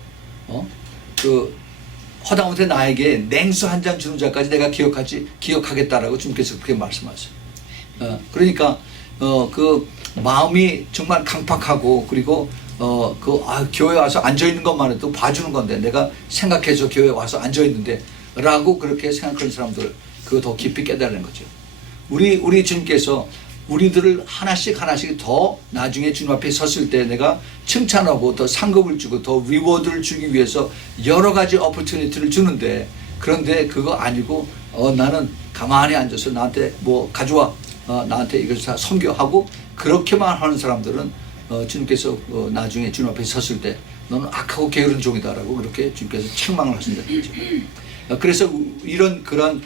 허다못해 나에게 냉수 한 잔 주는 자까지 내가 기억하겠다라고 주님께서 그렇게 말씀하세요. 그러니까 그 마음이 정말 강팍하고 그리고 교회 와서 앉아 있는 것만 해도 봐주는 건데 내가 생각해서 교회 와서 앉아 있는데 라고 그렇게 생각하는 사람들 그거 더 깊이 깨달는 거죠. 우리 주님께서 우리들을 하나씩 더 나중에 주님 앞에 섰을 때 내가 칭찬하고 더 상급을 주고 더 리워드를 주기 위해서 여러 가지 어퍼튜니티를 주는데 그런데 그거 아니고 나는 가만히 앉아서 나한테 뭐 가져와 나한테 이것을 다 섬겨하고 그렇게만 하는 사람들은 주님께서 나중에 주님 앞에 섰을 때 너는 악하고 게으른 종이다라고 그렇게 주님께서 책망을 하신다는 거죠. 그래서 그런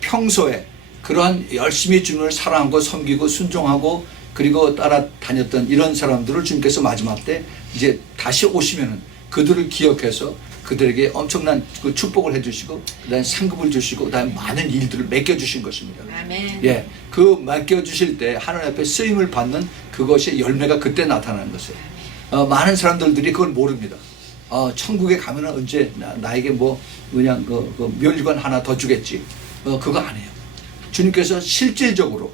평소에 그러한 열심히 주님을 사랑하고 섬기고 순종하고 그리고 따라다녔던 이런 사람들을 주님께서 마지막 때 이제 다시 오시면은 그들을 기억해서 그들에게 엄청난 그 축복을 해주시고 그다음에 상급을 주시고 그다음에 많은 일들을 맡겨주신 것입니다. 아멘. 예, 그 맡겨주실 때 하나님 앞에 쓰임을 받는 그것의 열매가 그때 나타나는 것이에요. 많은 사람들이 그걸 모릅니다. 천국에 가면은 언제 나에게 뭐 그냥 그 멸관 하나 더 주겠지. 그거 아니에요. 주님께서 실질적으로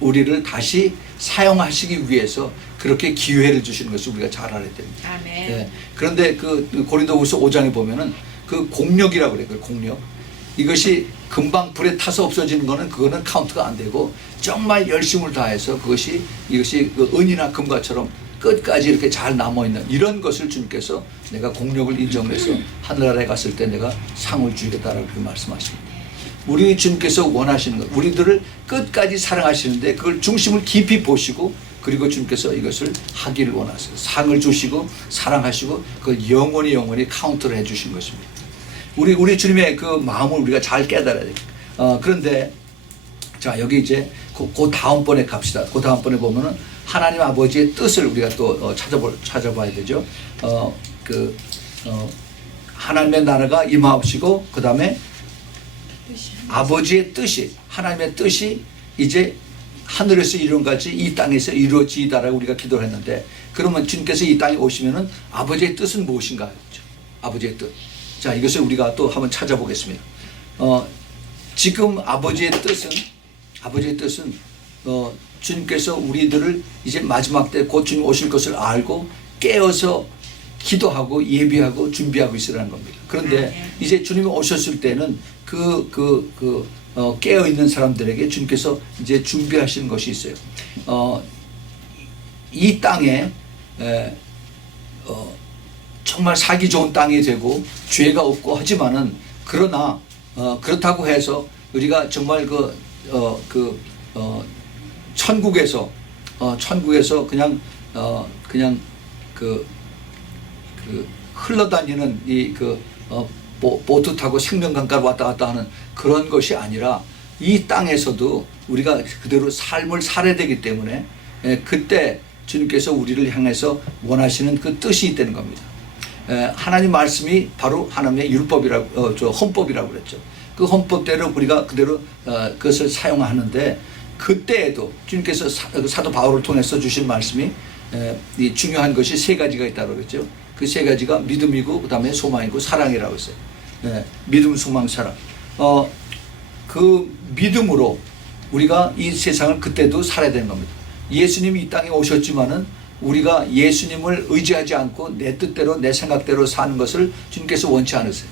우리를 다시 사용하시기 위해서 그렇게 기회를 주시는 것을 우리가 잘 알아야 됩니다. 아멘. 예. 그런데 그 고린도후서 5장에 보면은 그 공력이라고 그래요. 그 공력. 이것이 금방 불에 타서 없어지는 거는 그거는 카운트가 안 되고 정말 열심을 다해서 이것이 그 은이나 금과처럼 끝까지 이렇게 잘 남아있는 이런 것을 주님께서 내가 공력을 인정해서 하늘나라에 갔을 때 내가 상을 주겠다라고 말씀하십니다. 우리 주님께서 원하시는 것, 우리들을 끝까지 사랑하시는데 그걸 중심을 깊이 보시고 그리고 주님께서 이것을 하기를 원하세요. 상을 주시고 사랑하시고 그걸 영원히 카운트를 해주신 것입니다. 우리 주님의 그 마음을 우리가 잘 깨달아야 돼요. 그런데 자 여기 이제 그 다음번에 갑시다. 그 다음번에 보면은 하나님 아버지의 뜻을 우리가 또 찾아봐야 되죠. 하나님의 나라가 임하옵시고 그 다음에 아버지의 뜻이 하나님의 뜻이 이제 하늘에서 이룬 같이 이 땅에서 이루어지다라고 우리가 기도를 했는데 그러면 주님께서 이 땅에 오시면은 아버지의 뜻은 무엇인가? 아버지의 뜻. 자 이것을 우리가 또 한번 찾아보겠습니다. 지금 아버지의 뜻은 주님께서 우리들을 이제 마지막 때 곧 주님 오실 것을 알고 깨어서 기도하고 예비하고 준비하고 있으라는 겁니다. 그런데 이제 주님이 오셨을 때는 깨어 있는 사람들에게 주님께서 이제 준비하시는 것이 있어요. 이 땅에 정말 살기 좋은 땅이 되고 죄가 없고 하지만은 그러나 그렇다고 해서 우리가 정말 천국에서 그냥 흘러다니는 보트 타고 생명강가로 왔다 갔다 하는 그런 것이 아니라 이 땅에서도 우리가 그대로 삶을 살아야 되기 때문에 그때 주님께서 우리를 향해서 원하시는 그 뜻이 있다는 겁니다. 하나님 말씀이 바로 하나님의 율법이라고 헌법이라고 그랬죠. 그 헌법대로 우리가 그대로 그것을 사용하는데 그때에도 주님께서 사도 바울을 통해서 주신 말씀이 이 중요한 것이 세 가지가 있다고 그랬죠. 그 세 가지가 믿음이고 그다음에 소망이고 사랑이라고 했어요. 믿음, 소망, 사랑. 그 믿음으로 우리가 이 세상을 그때도 살아야 되는 겁니다. 예수님이 이 땅에 오셨지만은 우리가 예수님을 의지하지 않고 내 뜻대로 내 생각대로 사는 것을 주님께서 원치 않으세요.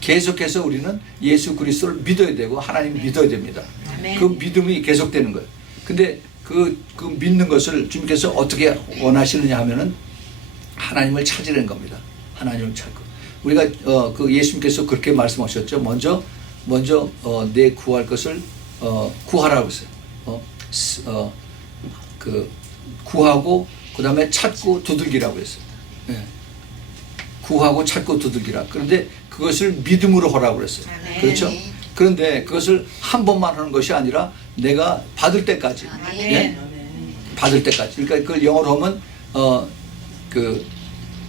계속해서 우리는 예수 그리스도를 믿어야 되고 하나님 믿어야 됩니다. 그 믿음이 계속되는 거예요. 근데 그 믿는 것을 주님께서 어떻게 원하시느냐 하면은 하나님을 찾으려는 겁니다. 하나님을 찾고 우리가 그 예수님께서 그렇게 말씀하셨죠. 먼저 내 구할 것을 구하라고 했어요. 구하고 그다음에 찾고 두들기라고 했어요. 구하고 찾고 두들기라. 그런데 그것을 믿음으로 하라고 그랬어요. 그렇죠? 그런데 그것을 한 번만 하는 것이 아니라 내가 받을 때까지. 받을 때까지. 그러니까 그걸 영어로 하면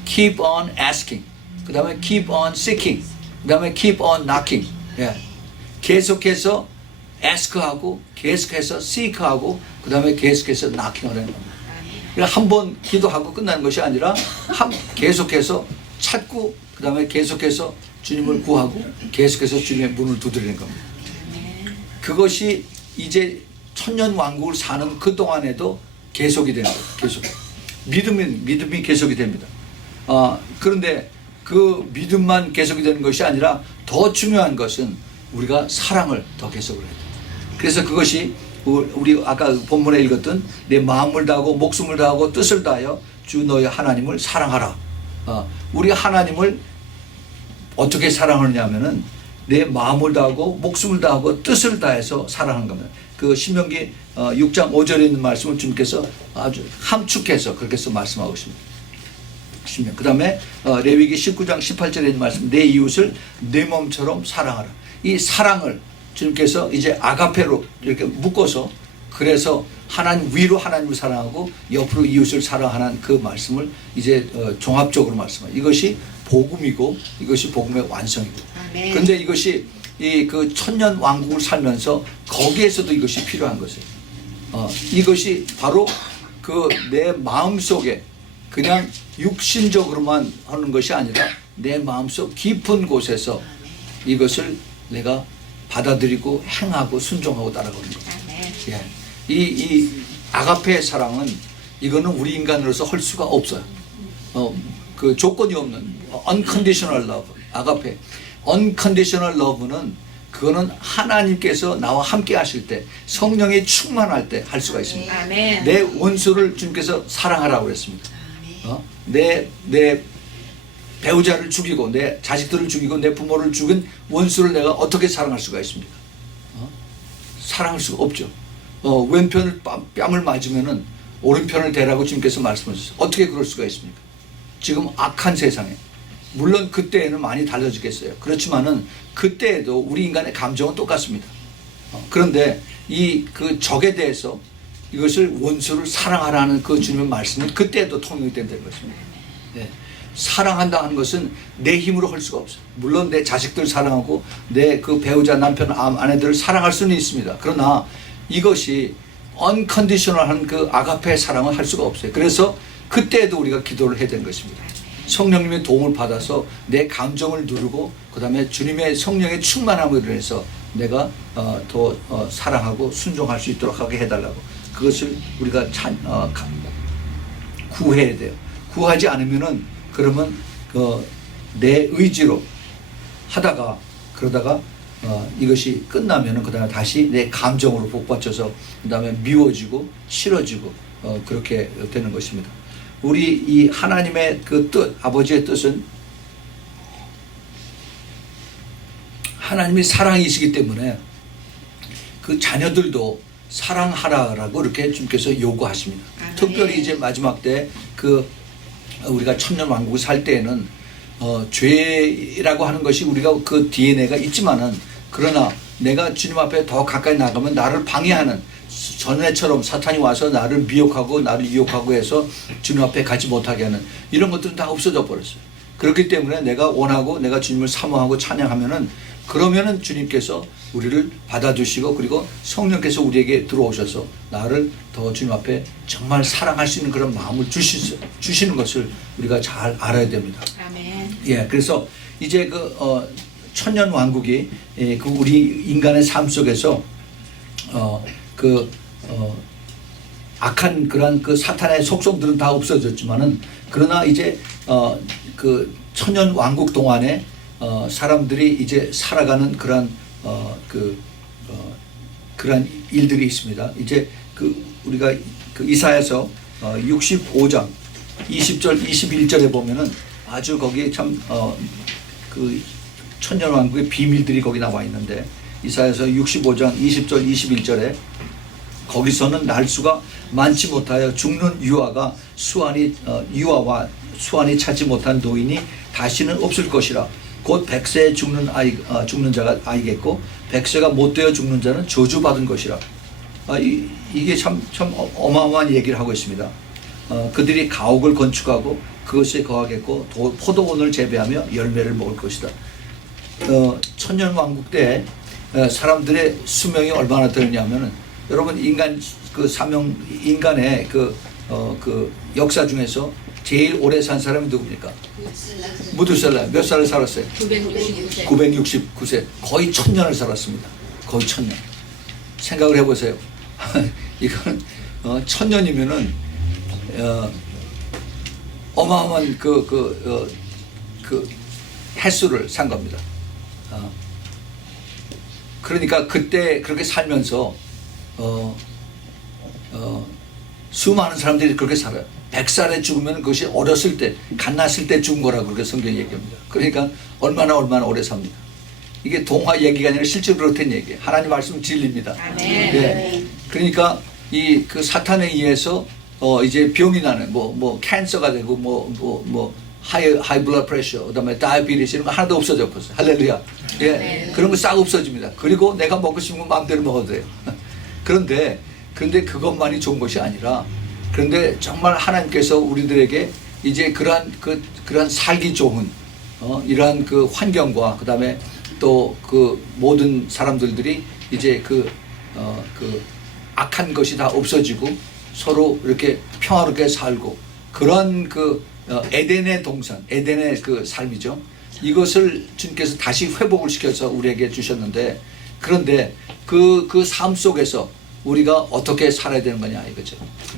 keep on asking. 그다음에 keep on seeking. 그다음에 keep on knocking. 계속해서 ask하고 계속해서 seek하고 그다음에 계속해서 knocking하는 겁니다. 그러니까 한 번 기도하고 끝나는 것이 아니라 계속해서 찾고 그다음에 계속해서 주님을 구하고 계속해서 주님의 문을 두드리는 겁니다. 그것이 이제 천년 왕국을 사는 그 동안에도 계속이 되는 거예요. 계속. 믿음이 계속이 됩니다. 그런데 그 믿음만 계속이 되는 것이 아니라 더 중요한 것은 우리가 사랑을 더 계속을 해야 돼요. 그래서 그것이 우리 아까 본문에 읽었던 내 마음을 다하고 목숨을 다하고 뜻을 다하여 주 너의 하나님을 사랑하라. 우리 하나님을 어떻게 사랑하느냐 하면은 내 마음을 다하고 목숨을 다하고 뜻을 다해서 사랑하는 겁니다. 그 신명기 6장 5절에 있는 말씀을 주님께서 아주 함축해서 그렇게 해서 말씀하고 있습니다. 그 다음에 레위기 19장 18절에 있는 말씀 내 이웃을 내 몸처럼 사랑하라. 이 사랑을 주님께서 이제 아가페로 이렇게 묶어서 그래서 하나님 위로 하나님을 사랑하고 옆으로 이웃을 사랑하는 그 말씀을 이제 종합적으로 말씀해요. 이것이 복음이고 이것이 복음의 완성이고. 그런데 이것이 그 천년 왕국을 살면서 거기에서도 이것이 필요한 것이에요. 이것이 바로 그 내 마음속에 그냥 육신적으로만 하는 것이 아니라 내 마음속 깊은 곳에서 이것을 내가 받아들이고 행하고 순종하고 따라가는 거예요. 이 아가페의 사랑은 이거는 우리 인간으로서 할 수가 없어요. 그 조건이 없는 unconditional love, 아가페. unconditional love는 그거는 하나님께서 나와 함께 하실 때 성령이 충만할 때 할 수가 있습니다. 내 원수를 주님께서 사랑하라고 그랬습니다. 내 배우자를 죽이고 내 자식들을 죽이고 내 부모를 죽인 원수를 내가 어떻게 사랑할 수가 있습니까? 사랑할 수가 없죠. 왼편을 뺨을 맞으면은 오른편을 대라고 주님께서 말씀하셨어요. 어떻게 그럴 수가 있습니까? 지금 악한 세상에 물론 그때에는 많이 달라지겠어요. 그렇지만은 그때에도 우리 인간의 감정은 똑같습니다. 그런데 그 적에 대해서 이것을 원수를 사랑하라는 그 주님의 말씀은 그때에도 통용이 된다는 것입니다. 사랑한다 하는 것은 내 힘으로 할 수가 없어요. 물론 내 자식들 사랑하고 내 그 배우자, 남편, 아내들을 사랑할 수는 있습니다. 그러나 이것이 unconditional한 그 아가페의 사랑을 할 수가 없어요. 그래서 그때에도 우리가 기도를 해야 되는 것입니다. 성령님의 도움을 받아서 내 감정을 누르고 그 다음에 주님의 성령의 충만함을 인해서 내가 더 사랑하고 순종할 수 있도록 하게 해달라고. 그것을 우리가 구해야 돼요. 구하지 않으면은 그러면 내 의지로 하다가 그러다가 이것이 끝나면은 그 다음에 다시 내 감정으로 복받쳐서 그 다음에 미워지고 싫어지고 그렇게 되는 것입니다. 우리 이 하나님의 그 뜻, 아버지의 뜻은 하나님이 사랑이시기 때문에 그 자녀들도 사랑하라라고 이렇게 주님께서 요구하십니다. 아멘. 특별히 이제 마지막 때 그 우리가 천년 왕국을 살 때에는 죄라고 하는 것이 우리가 그 DNA가 있지만은 그러나 내가 주님 앞에 더 가까이 나가면 나를 방해하는 전에처럼 사탄이 와서 나를 미혹하고 나를 유혹하고 해서 주님 앞에 가지 못하게 하는 이런 것들은 다 없어져 버렸어요. 그렇기 때문에 내가 원하고 내가 주님을 사모하고 찬양하면은 그러면은 주님께서 우리를 받아주시고 그리고 성령께서 우리에게 들어오셔서 나를 더 주님 앞에 정말 사랑할 수 있는 그런 마음을 주시는 것을 우리가 잘 알아야 됩니다. 아멘. 예, 그래서 이제 천년 왕국이 그 우리 인간의 삶 속에서 악한 그런 그 사탄의 속성들은 다 없어졌지만은 그러나 이제 그 천년 왕국 동안에 사람들이 이제 살아가는 그런 일들이 있습니다. 이제 우리가 이사야서 65장 20절 21절에 보면은 아주 거기에 참 그 천년 왕국의 비밀들이 거기 나와 있는데 이사야서 65장 20절 21절에 거기서는 날수가 많지 못하여 죽는 유아와 수완이 차지 못한 노인이 다시는 없을 것이라. 곧 100세에 죽는 자가 아이겠고 100세가 못 되어 죽는 자는 저주받은 것이라. 이게 참 어마어마한 얘기를 하고 있습니다. 그들이 가옥을 건축하고 그것에 거하겠고 포도원을 재배하며 열매를 먹을 것이다. 천년 왕국 때 사람들의 수명이 얼마나 되느냐면은 여러분 인간의 그 역사 중에서 제일 오래 산 사람이 누굽니까? 무두셀라. 몇 살을 살았어요? 969세. 969세. 거의 1000년을 살았습니다. 거의 1000년. 생각을 해보세요. 이건 1000년이면은 어마어마한 그 횟수를 산 겁니다. 그러니까 그때 그렇게 살면서 수많은 사람들이 그렇게 살아요. 100살에 죽으면 그것이 어렸을 때, 갓났을 때 죽은 거라고 그렇게 성경이 얘기합니다. 그러니까 얼마나 오래 삽니다. 이게 동화 얘기가 아니라 실제로 그렇다는 얘기예요. 하나님 말씀은 진리입니다. 예. 그러니까 그 사탄에 의해서 이제 병이 나는 캔서가 되고 하이 블러드 프레셔, 그다음에 다이어비티스 이런 거 하나도 없어져 버렸어요. 할렐루야. 예. 그런 거 싹 없어집니다. 그리고 내가 먹고 싶은 건 마음대로 먹어도 돼요. 그런데 그것만이 좋은 것이 아니라 그런데 정말 하나님께서 우리들에게 이제 그러한 살기 좋은 이러한 그 환경과 그다음에 또 그 모든 사람들이 이제 그 악한 것이 다 없어지고 서로 이렇게 평화롭게 살고 그런 에덴의 동산, 에덴의 그 삶이죠. 이것을 주님께서 다시 회복을 시켜서 우리에게 주셨는데 그런데 그 삶 속에서 우리가 어떻게 살아야 되는 거냐 이거죠.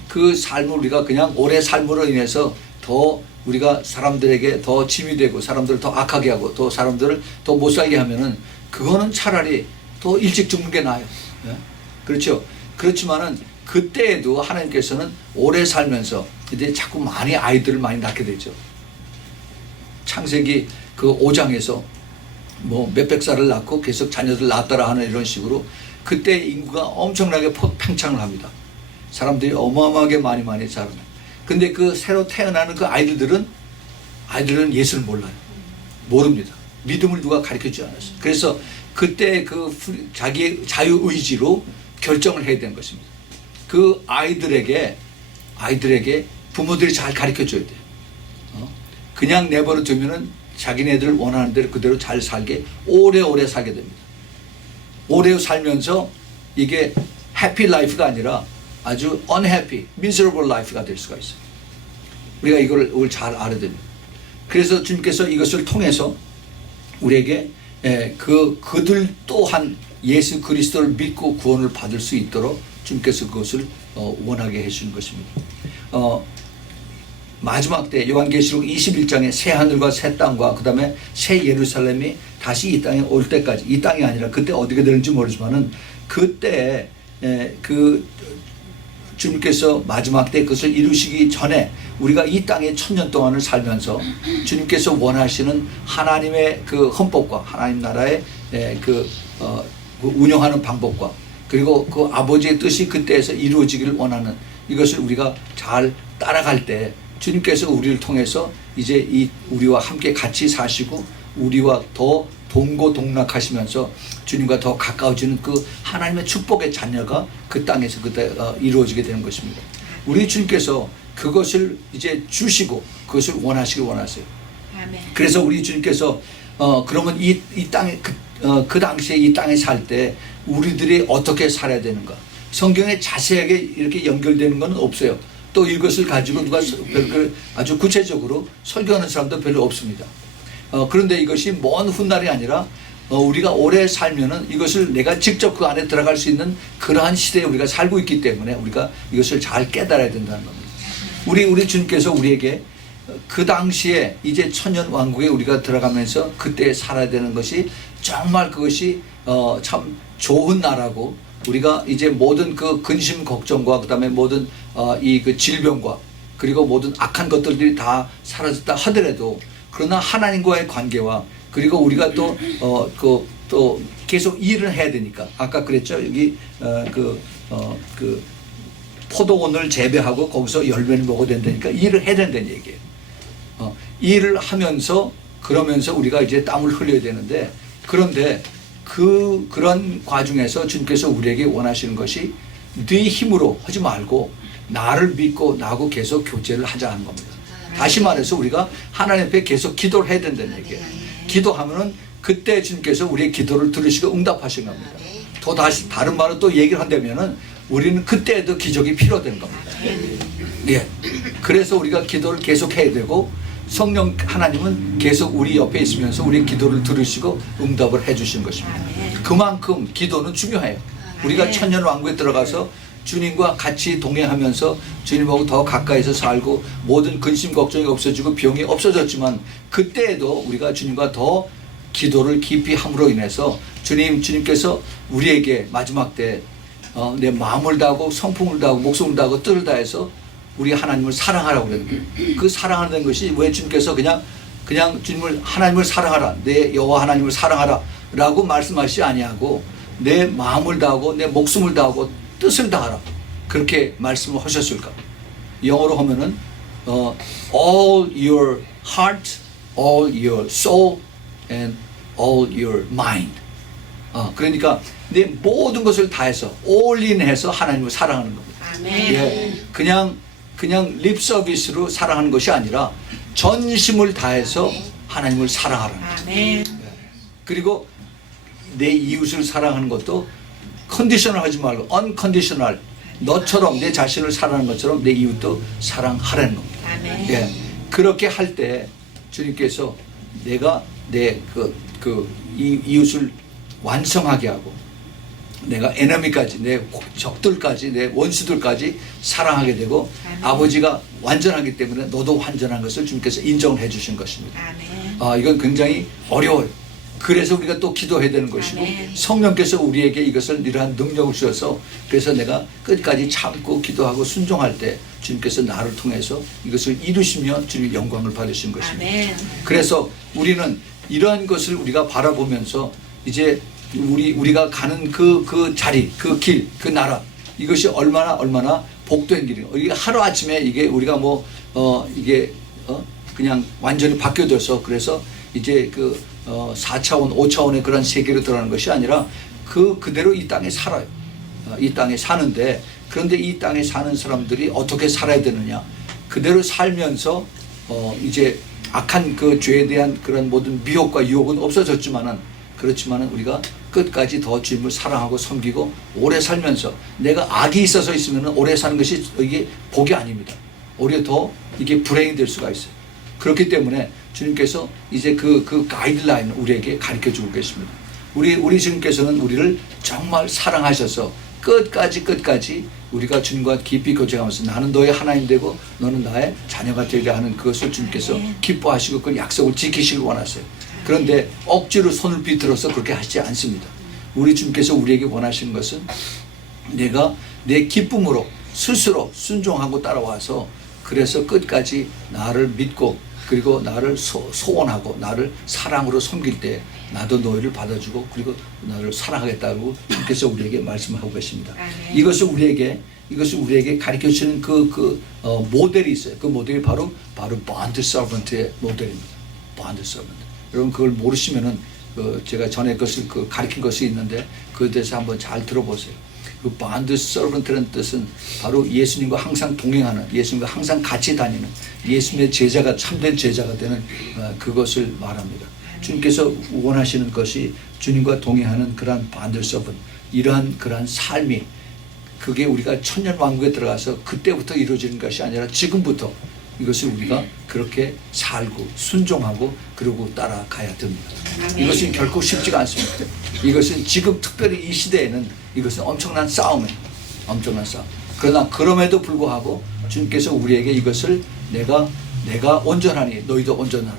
그 삶을 우리가 그냥 오래 삶으로 인해서 더 우리가 사람들에게 더 짐이 되고 사람들을 더 악하게 하고 또 사람들을 더 못 살게 하면은 그거는 차라리 더 일찍 죽는 게 나아요. 예? 그렇죠. 그렇지만은 그때에도 하나님께서는 오래 살면서 이제 자꾸 아이들을 많이 낳게 되죠. 창세기 5장에서 몇백 살을 낳고 계속 자녀들 낳았더라 하는 이런 식으로 그때 인구가 엄청나게 팽창을 합니다. 사람들이 어마어마하게 많이 자라나요. 근데 그 새로 태어나는 그 아이들은 예수를 몰라요. 모릅니다. 믿음을 누가 가르쳐 주지 않았어요. 그래서 그때 자기의 자유의지로 결정을 해야 되는 것입니다. 그 아이들에게 부모들이 잘 가르쳐 줘야 돼요. 그냥 내버려 두면은 자기네들 원하는 대로 그대로 잘 살게 오래오래 살게 됩니다. 오래 살면서 이게 해피 라이프가 아니라 아주 unhappy, miserable life가 될 수가 있어요. 우리가 이걸 잘 알아야 됩니다. 그래서 주님께서 이것을 통해서 우리에게 그들 또한 예수 그리스도를 믿고 구원을 받을 수 있도록 주님께서 그것을 원하게 해주는 것입니다. 마지막 때 요한계시록 21장에 새 하늘과 새 땅과 그 다음에 새 예루살렘이 다시 이 땅에 올 때까지, 이 땅이 아니라 그때 어떻게 되는지 모르지만은 그때 주님께서 마지막 때 그것을 이루시기 전에 우리가 이 땅에 1000년 동안을 살면서 주님께서 원하시는 하나님의 그 헌법과 하나님 나라의 운영하는 방법과 그리고 그 아버지의 뜻이 그때에서 이루어지기를 원하는 이것을 우리가 잘 따라갈 때 주님께서 우리를 통해서 이제 이 우리와 함께 같이 사시고 우리와 더 동고동락하시면서 주님과 더 가까워지는 그 하나님의 축복의 자녀가 그 땅에서 그때 이루어지게 되는 것입니다. 우리 주님께서 그것을 이제 주시고 그것을 원하시길 원하세요. 아멘. 그래서 우리 주님께서 그러면 이 땅에 그 당시에 이 땅에 살 때 우리들이 어떻게 살아야 되는가? 성경에 자세하게 이렇게 연결되는 건 없어요. 또 이것을 가지고 누가 아주 구체적으로 설교하는 사람도 별로 없습니다. 그런데 이것이 먼 훗날이 아니라 우리가 오래 살면은 이것을 내가 직접 그 안에 들어갈 수 있는 그러한 시대에 우리가 살고 있기 때문에 우리가 이것을 잘 깨달아야 된다는 겁니다. 우리 주님께서 우리에게 그 당시에 이제 천년 왕국에 우리가 들어가면서 그때 살아야 되는 것이 정말 그것이 참 좋은 나라고 우리가 이제 모든 그 근심 걱정과 그다음에 모든 이 그 질병과 그리고 모든 악한 것들이 다 사라졌다 하더라도 그러나 하나님과의 관계와 그리고 우리가 또 계속 일을 해야 되니까 아까 그랬죠. 여기 그 포도원을 재배하고 거기서 열매를 먹어야 된다니까 일을 해야 된다는 얘기예요. 일을 하면서 그러면서 우리가 이제 땀을 흘려야 되는데 그런데 그런 과정에서 주님께서 우리에게 원하시는 것이 네 힘으로 하지 말고 나를 믿고 나하고 계속 교제를 하자는 겁니다. 다시 말해서 우리가 하나님 앞에 계속 기도를 해야 된다는 얘기예요. 기도하면은 그때 주님께서 우리의 기도를 들으시고 응답하신 겁니다. 더 다시 다른 말로 또 얘기를 한다면은 우리는 그때에도 기적이 필요하다는 겁니다. 예. 그래서 우리가 기도를 계속 해야 되고 성령 하나님은 계속 우리 옆에 있으면서 우리의 기도를 들으시고 응답을 해주신 것입니다. 그만큼 기도는 중요해요. 우리가 천년 왕국에 들어가서 주님과 같이 동행하면서 주님하고 더 가까이서 살고 모든 근심 걱정이 없어지고 병이 없어졌지만 그때에도 우리가 주님과 더 기도를 깊이 함으로 인해서 주님께서 우리에게 마지막 때 내 마음을 다하고 성품을 다하고 목숨을 다하고 뜻을 다해서 우리 하나님을 사랑하라고 그러는 거예요. 그 사랑하는 것이 왜 주님께서 그냥 주님을 하나님을 사랑하라 내 여호와 하나님을 사랑하라 라고 말씀하시지 아니하고 내 마음을 다하고 내 목숨을 다하고 뜻을 다하라 그렇게 말씀을 하셨을까? 영어로 하면은 all your heart, all your soul, and all your mind. 그러니까 내 모든 것을 다해서 올인해서 하나님을 사랑하는 겁니다. 아멘. 예, 그냥 립 서비스로 사랑하는 것이 아니라 전심을 다해서 하나님을 사랑하라는 거죠. 아멘. 그리고 내 이웃을 사랑하는 것도 컨디셔널 하지 말고 언컨디셔널 너처럼 내 자신을 사랑하는 것처럼 내 이웃도 사랑하라는 겁니다. 아멘. 예, 그렇게 할 때 주님께서 내가 내 이웃을 완성하게 하고 내가 에너미까지 내 적들까지 내 원수들까지 사랑하게 되고 아버지가 완전하기 때문에 너도 완전한 것을 주님께서 인정을 해주신 것입니다. 아멘. 이건 굉장히 어려워요. 그래서 우리가 또 기도해야 되는 것이고 아멘. 성령께서 우리에게 이것을 이러한 능력을 주셔서 그래서 내가 끝까지 참고 기도하고 순종할 때 주님께서 나를 통해서 이것을 이루시며 주님 영광을 받으신 것입니다. 아멘. 그래서 우리는 이러한 것을 우리가 바라보면서 이제 우리가 가는 그 자리, 그 길, 그 나라 이것이 얼마나 복된 길이에요. 이게 하루 아침에 이게 우리가 그냥 완전히 바뀌어져서 그래서 이제 4차원, 5차원의 그런 세계로 들어가는 것이 아니라 그대로 이 땅에 살아요. 이 땅에 사는데 그런데 이 땅에 사는 사람들이 어떻게 살아야 되느냐? 그대로 살면서 이제 악한 그 죄에 대한 그런 모든 미혹과 유혹은 없어졌지만은 그렇지만은 우리가 끝까지 더 주님을 사랑하고 섬기고 오래 살면서 내가 악이 있어서 있으면 오래 사는 것이 이게 복이 아닙니다. 오히려 더 이게 불행이 될 수가 있어요. 그렇기 때문에 주님께서 이제 그 가이드라인을 우리에게 가르쳐 주고 계십니다. 우리 주님께서는 우리를 정말 사랑하셔서 끝까지 우리가 주님과 깊이 교제하면서 나는 너의 하나님 되고 너는 나의 자녀가 되게 하는 그것을 주님께서 기뻐하시고 그 약속을 지키시길 원하세요. 그런데 억지로 손을 비틀어서 그렇게 하시지 않습니다. 우리 주님께서 우리에게 원하시는 것은 내가 내 기쁨으로 스스로 순종하고 따라와서 그래서 끝까지 나를 믿고 그리고 나를 소원하고 나를 사랑으로 섬길 때 나도 너희를 받아주고 그리고 너를 사랑하겠다고 주께서 우리에게 말씀하고 계십니다. 아멘. 이것을 우리에게 가르쳐 주시는 모델이 있어요. 그 모델이 바로 bond servant의 모델입니다. bond servant. 여러분 그걸 모르시면은 제가 전에 것을 가르친 것이 있는데 그에 대해서 한번 잘 들어보세요. 그 bond servant라는 뜻은 바로 예수님과 항상 동행하는, 예수님과 항상 같이 다니는, 예수님의 제자가 참된 제자가 되는 그것을 말합니다. 주님께서 원하시는 것이 주님과 동행하는 그러한 bond servant, 이러한 그러한 삶이 그게 우리가 천년왕국에 들어가서 그때부터 이루어지는 것이 아니라 지금부터 이것을 우리가 그렇게 살고 순종하고 그러고 따라가야 됩니다. 이것은 결코 쉽지가 않습니다. 이것은 지금 특별히 이 시대에는 이것은 엄청난 싸움이에요. 엄청난 싸움. 그러나 그럼에도 불구하고 주님께서 우리에게 이것을 내가 온전하니 너희도 온전하라.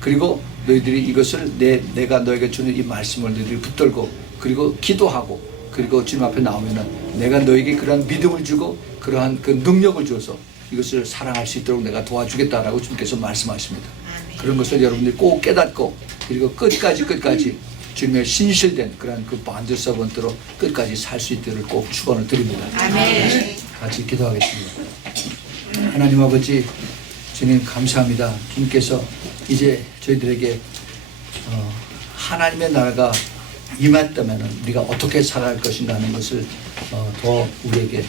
그리고 너희들이 이것을 내가 너에게 주는 이 말씀을 너희들이 붙들고 그리고 기도하고 그리고 주님 앞에 나오면은 내가 너에게 그러한 믿음을 주고 그러한 그 능력을 줘서 이것을 사랑할 수 있도록 내가 도와주겠다라고 주님께서 말씀하십니다. 그런 것을 여러분들이 꼭 깨닫고 그리고 끝까지 주님의 신실된 그러한 그 bond servant로 끝까지 살 수 있도록 꼭 축원을 드립니다. 아멘. 같이 기도하겠습니다. 하나님 아버지 주님 감사합니다. 주님께서 이제 저희들에게 하나님의 나라가 임했다면 우리가 어떻게 살아갈 것인가 하는 것을 더 우리에게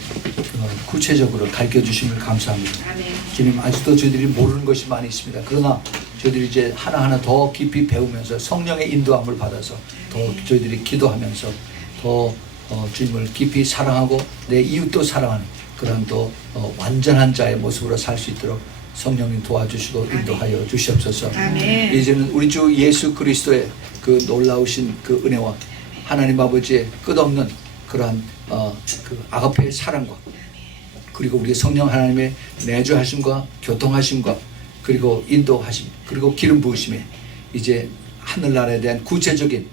구체적으로 가르쳐 주심을 감사합니다. 아멘. 주님 아직도 저희들이 모르는 것이 많이 있습니다. 그러나 저희들이 이제 하나하나 더 깊이 배우면서 성령의 인도함을 받아서 더 저희들이 기도하면서 더 주님을 깊이 사랑하고 내 이웃도 사랑하는 그런 또 완전한 자의 모습으로 살 수 있도록 성령님 도와주시고 인도하여 주시옵소서. 아멘. 이제는 우리 주 예수 그리스도의 그 놀라우신 그 은혜와 하나님 아버지의 끝없는 그러한 그 아가페의 사랑과 그리고 우리 성령 하나님의 내주하심과 교통하심과 그리고 인도하심 그리고 기름 부으심에 이제 하늘나라에 대한 구체적인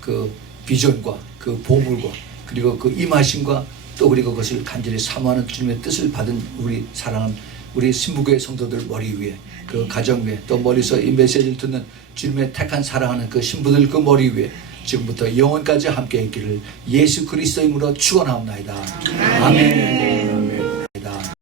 그 비전과 그 보물과 그리고 그 임하심과 또 그리고 그것을 간절히 사모하는 주님의 뜻을 받은 우리 사랑하는 우리 신부교회 성도들 머리 위에 그 가정 위에 또 멀리서 이 메시지를 듣는 주님의 택한 사랑하는 그 신부들 그 머리 위에 지금부터 영원까지 함께 있기를 예수 그리스도 이름으로 축원하옵나이다. 아멘.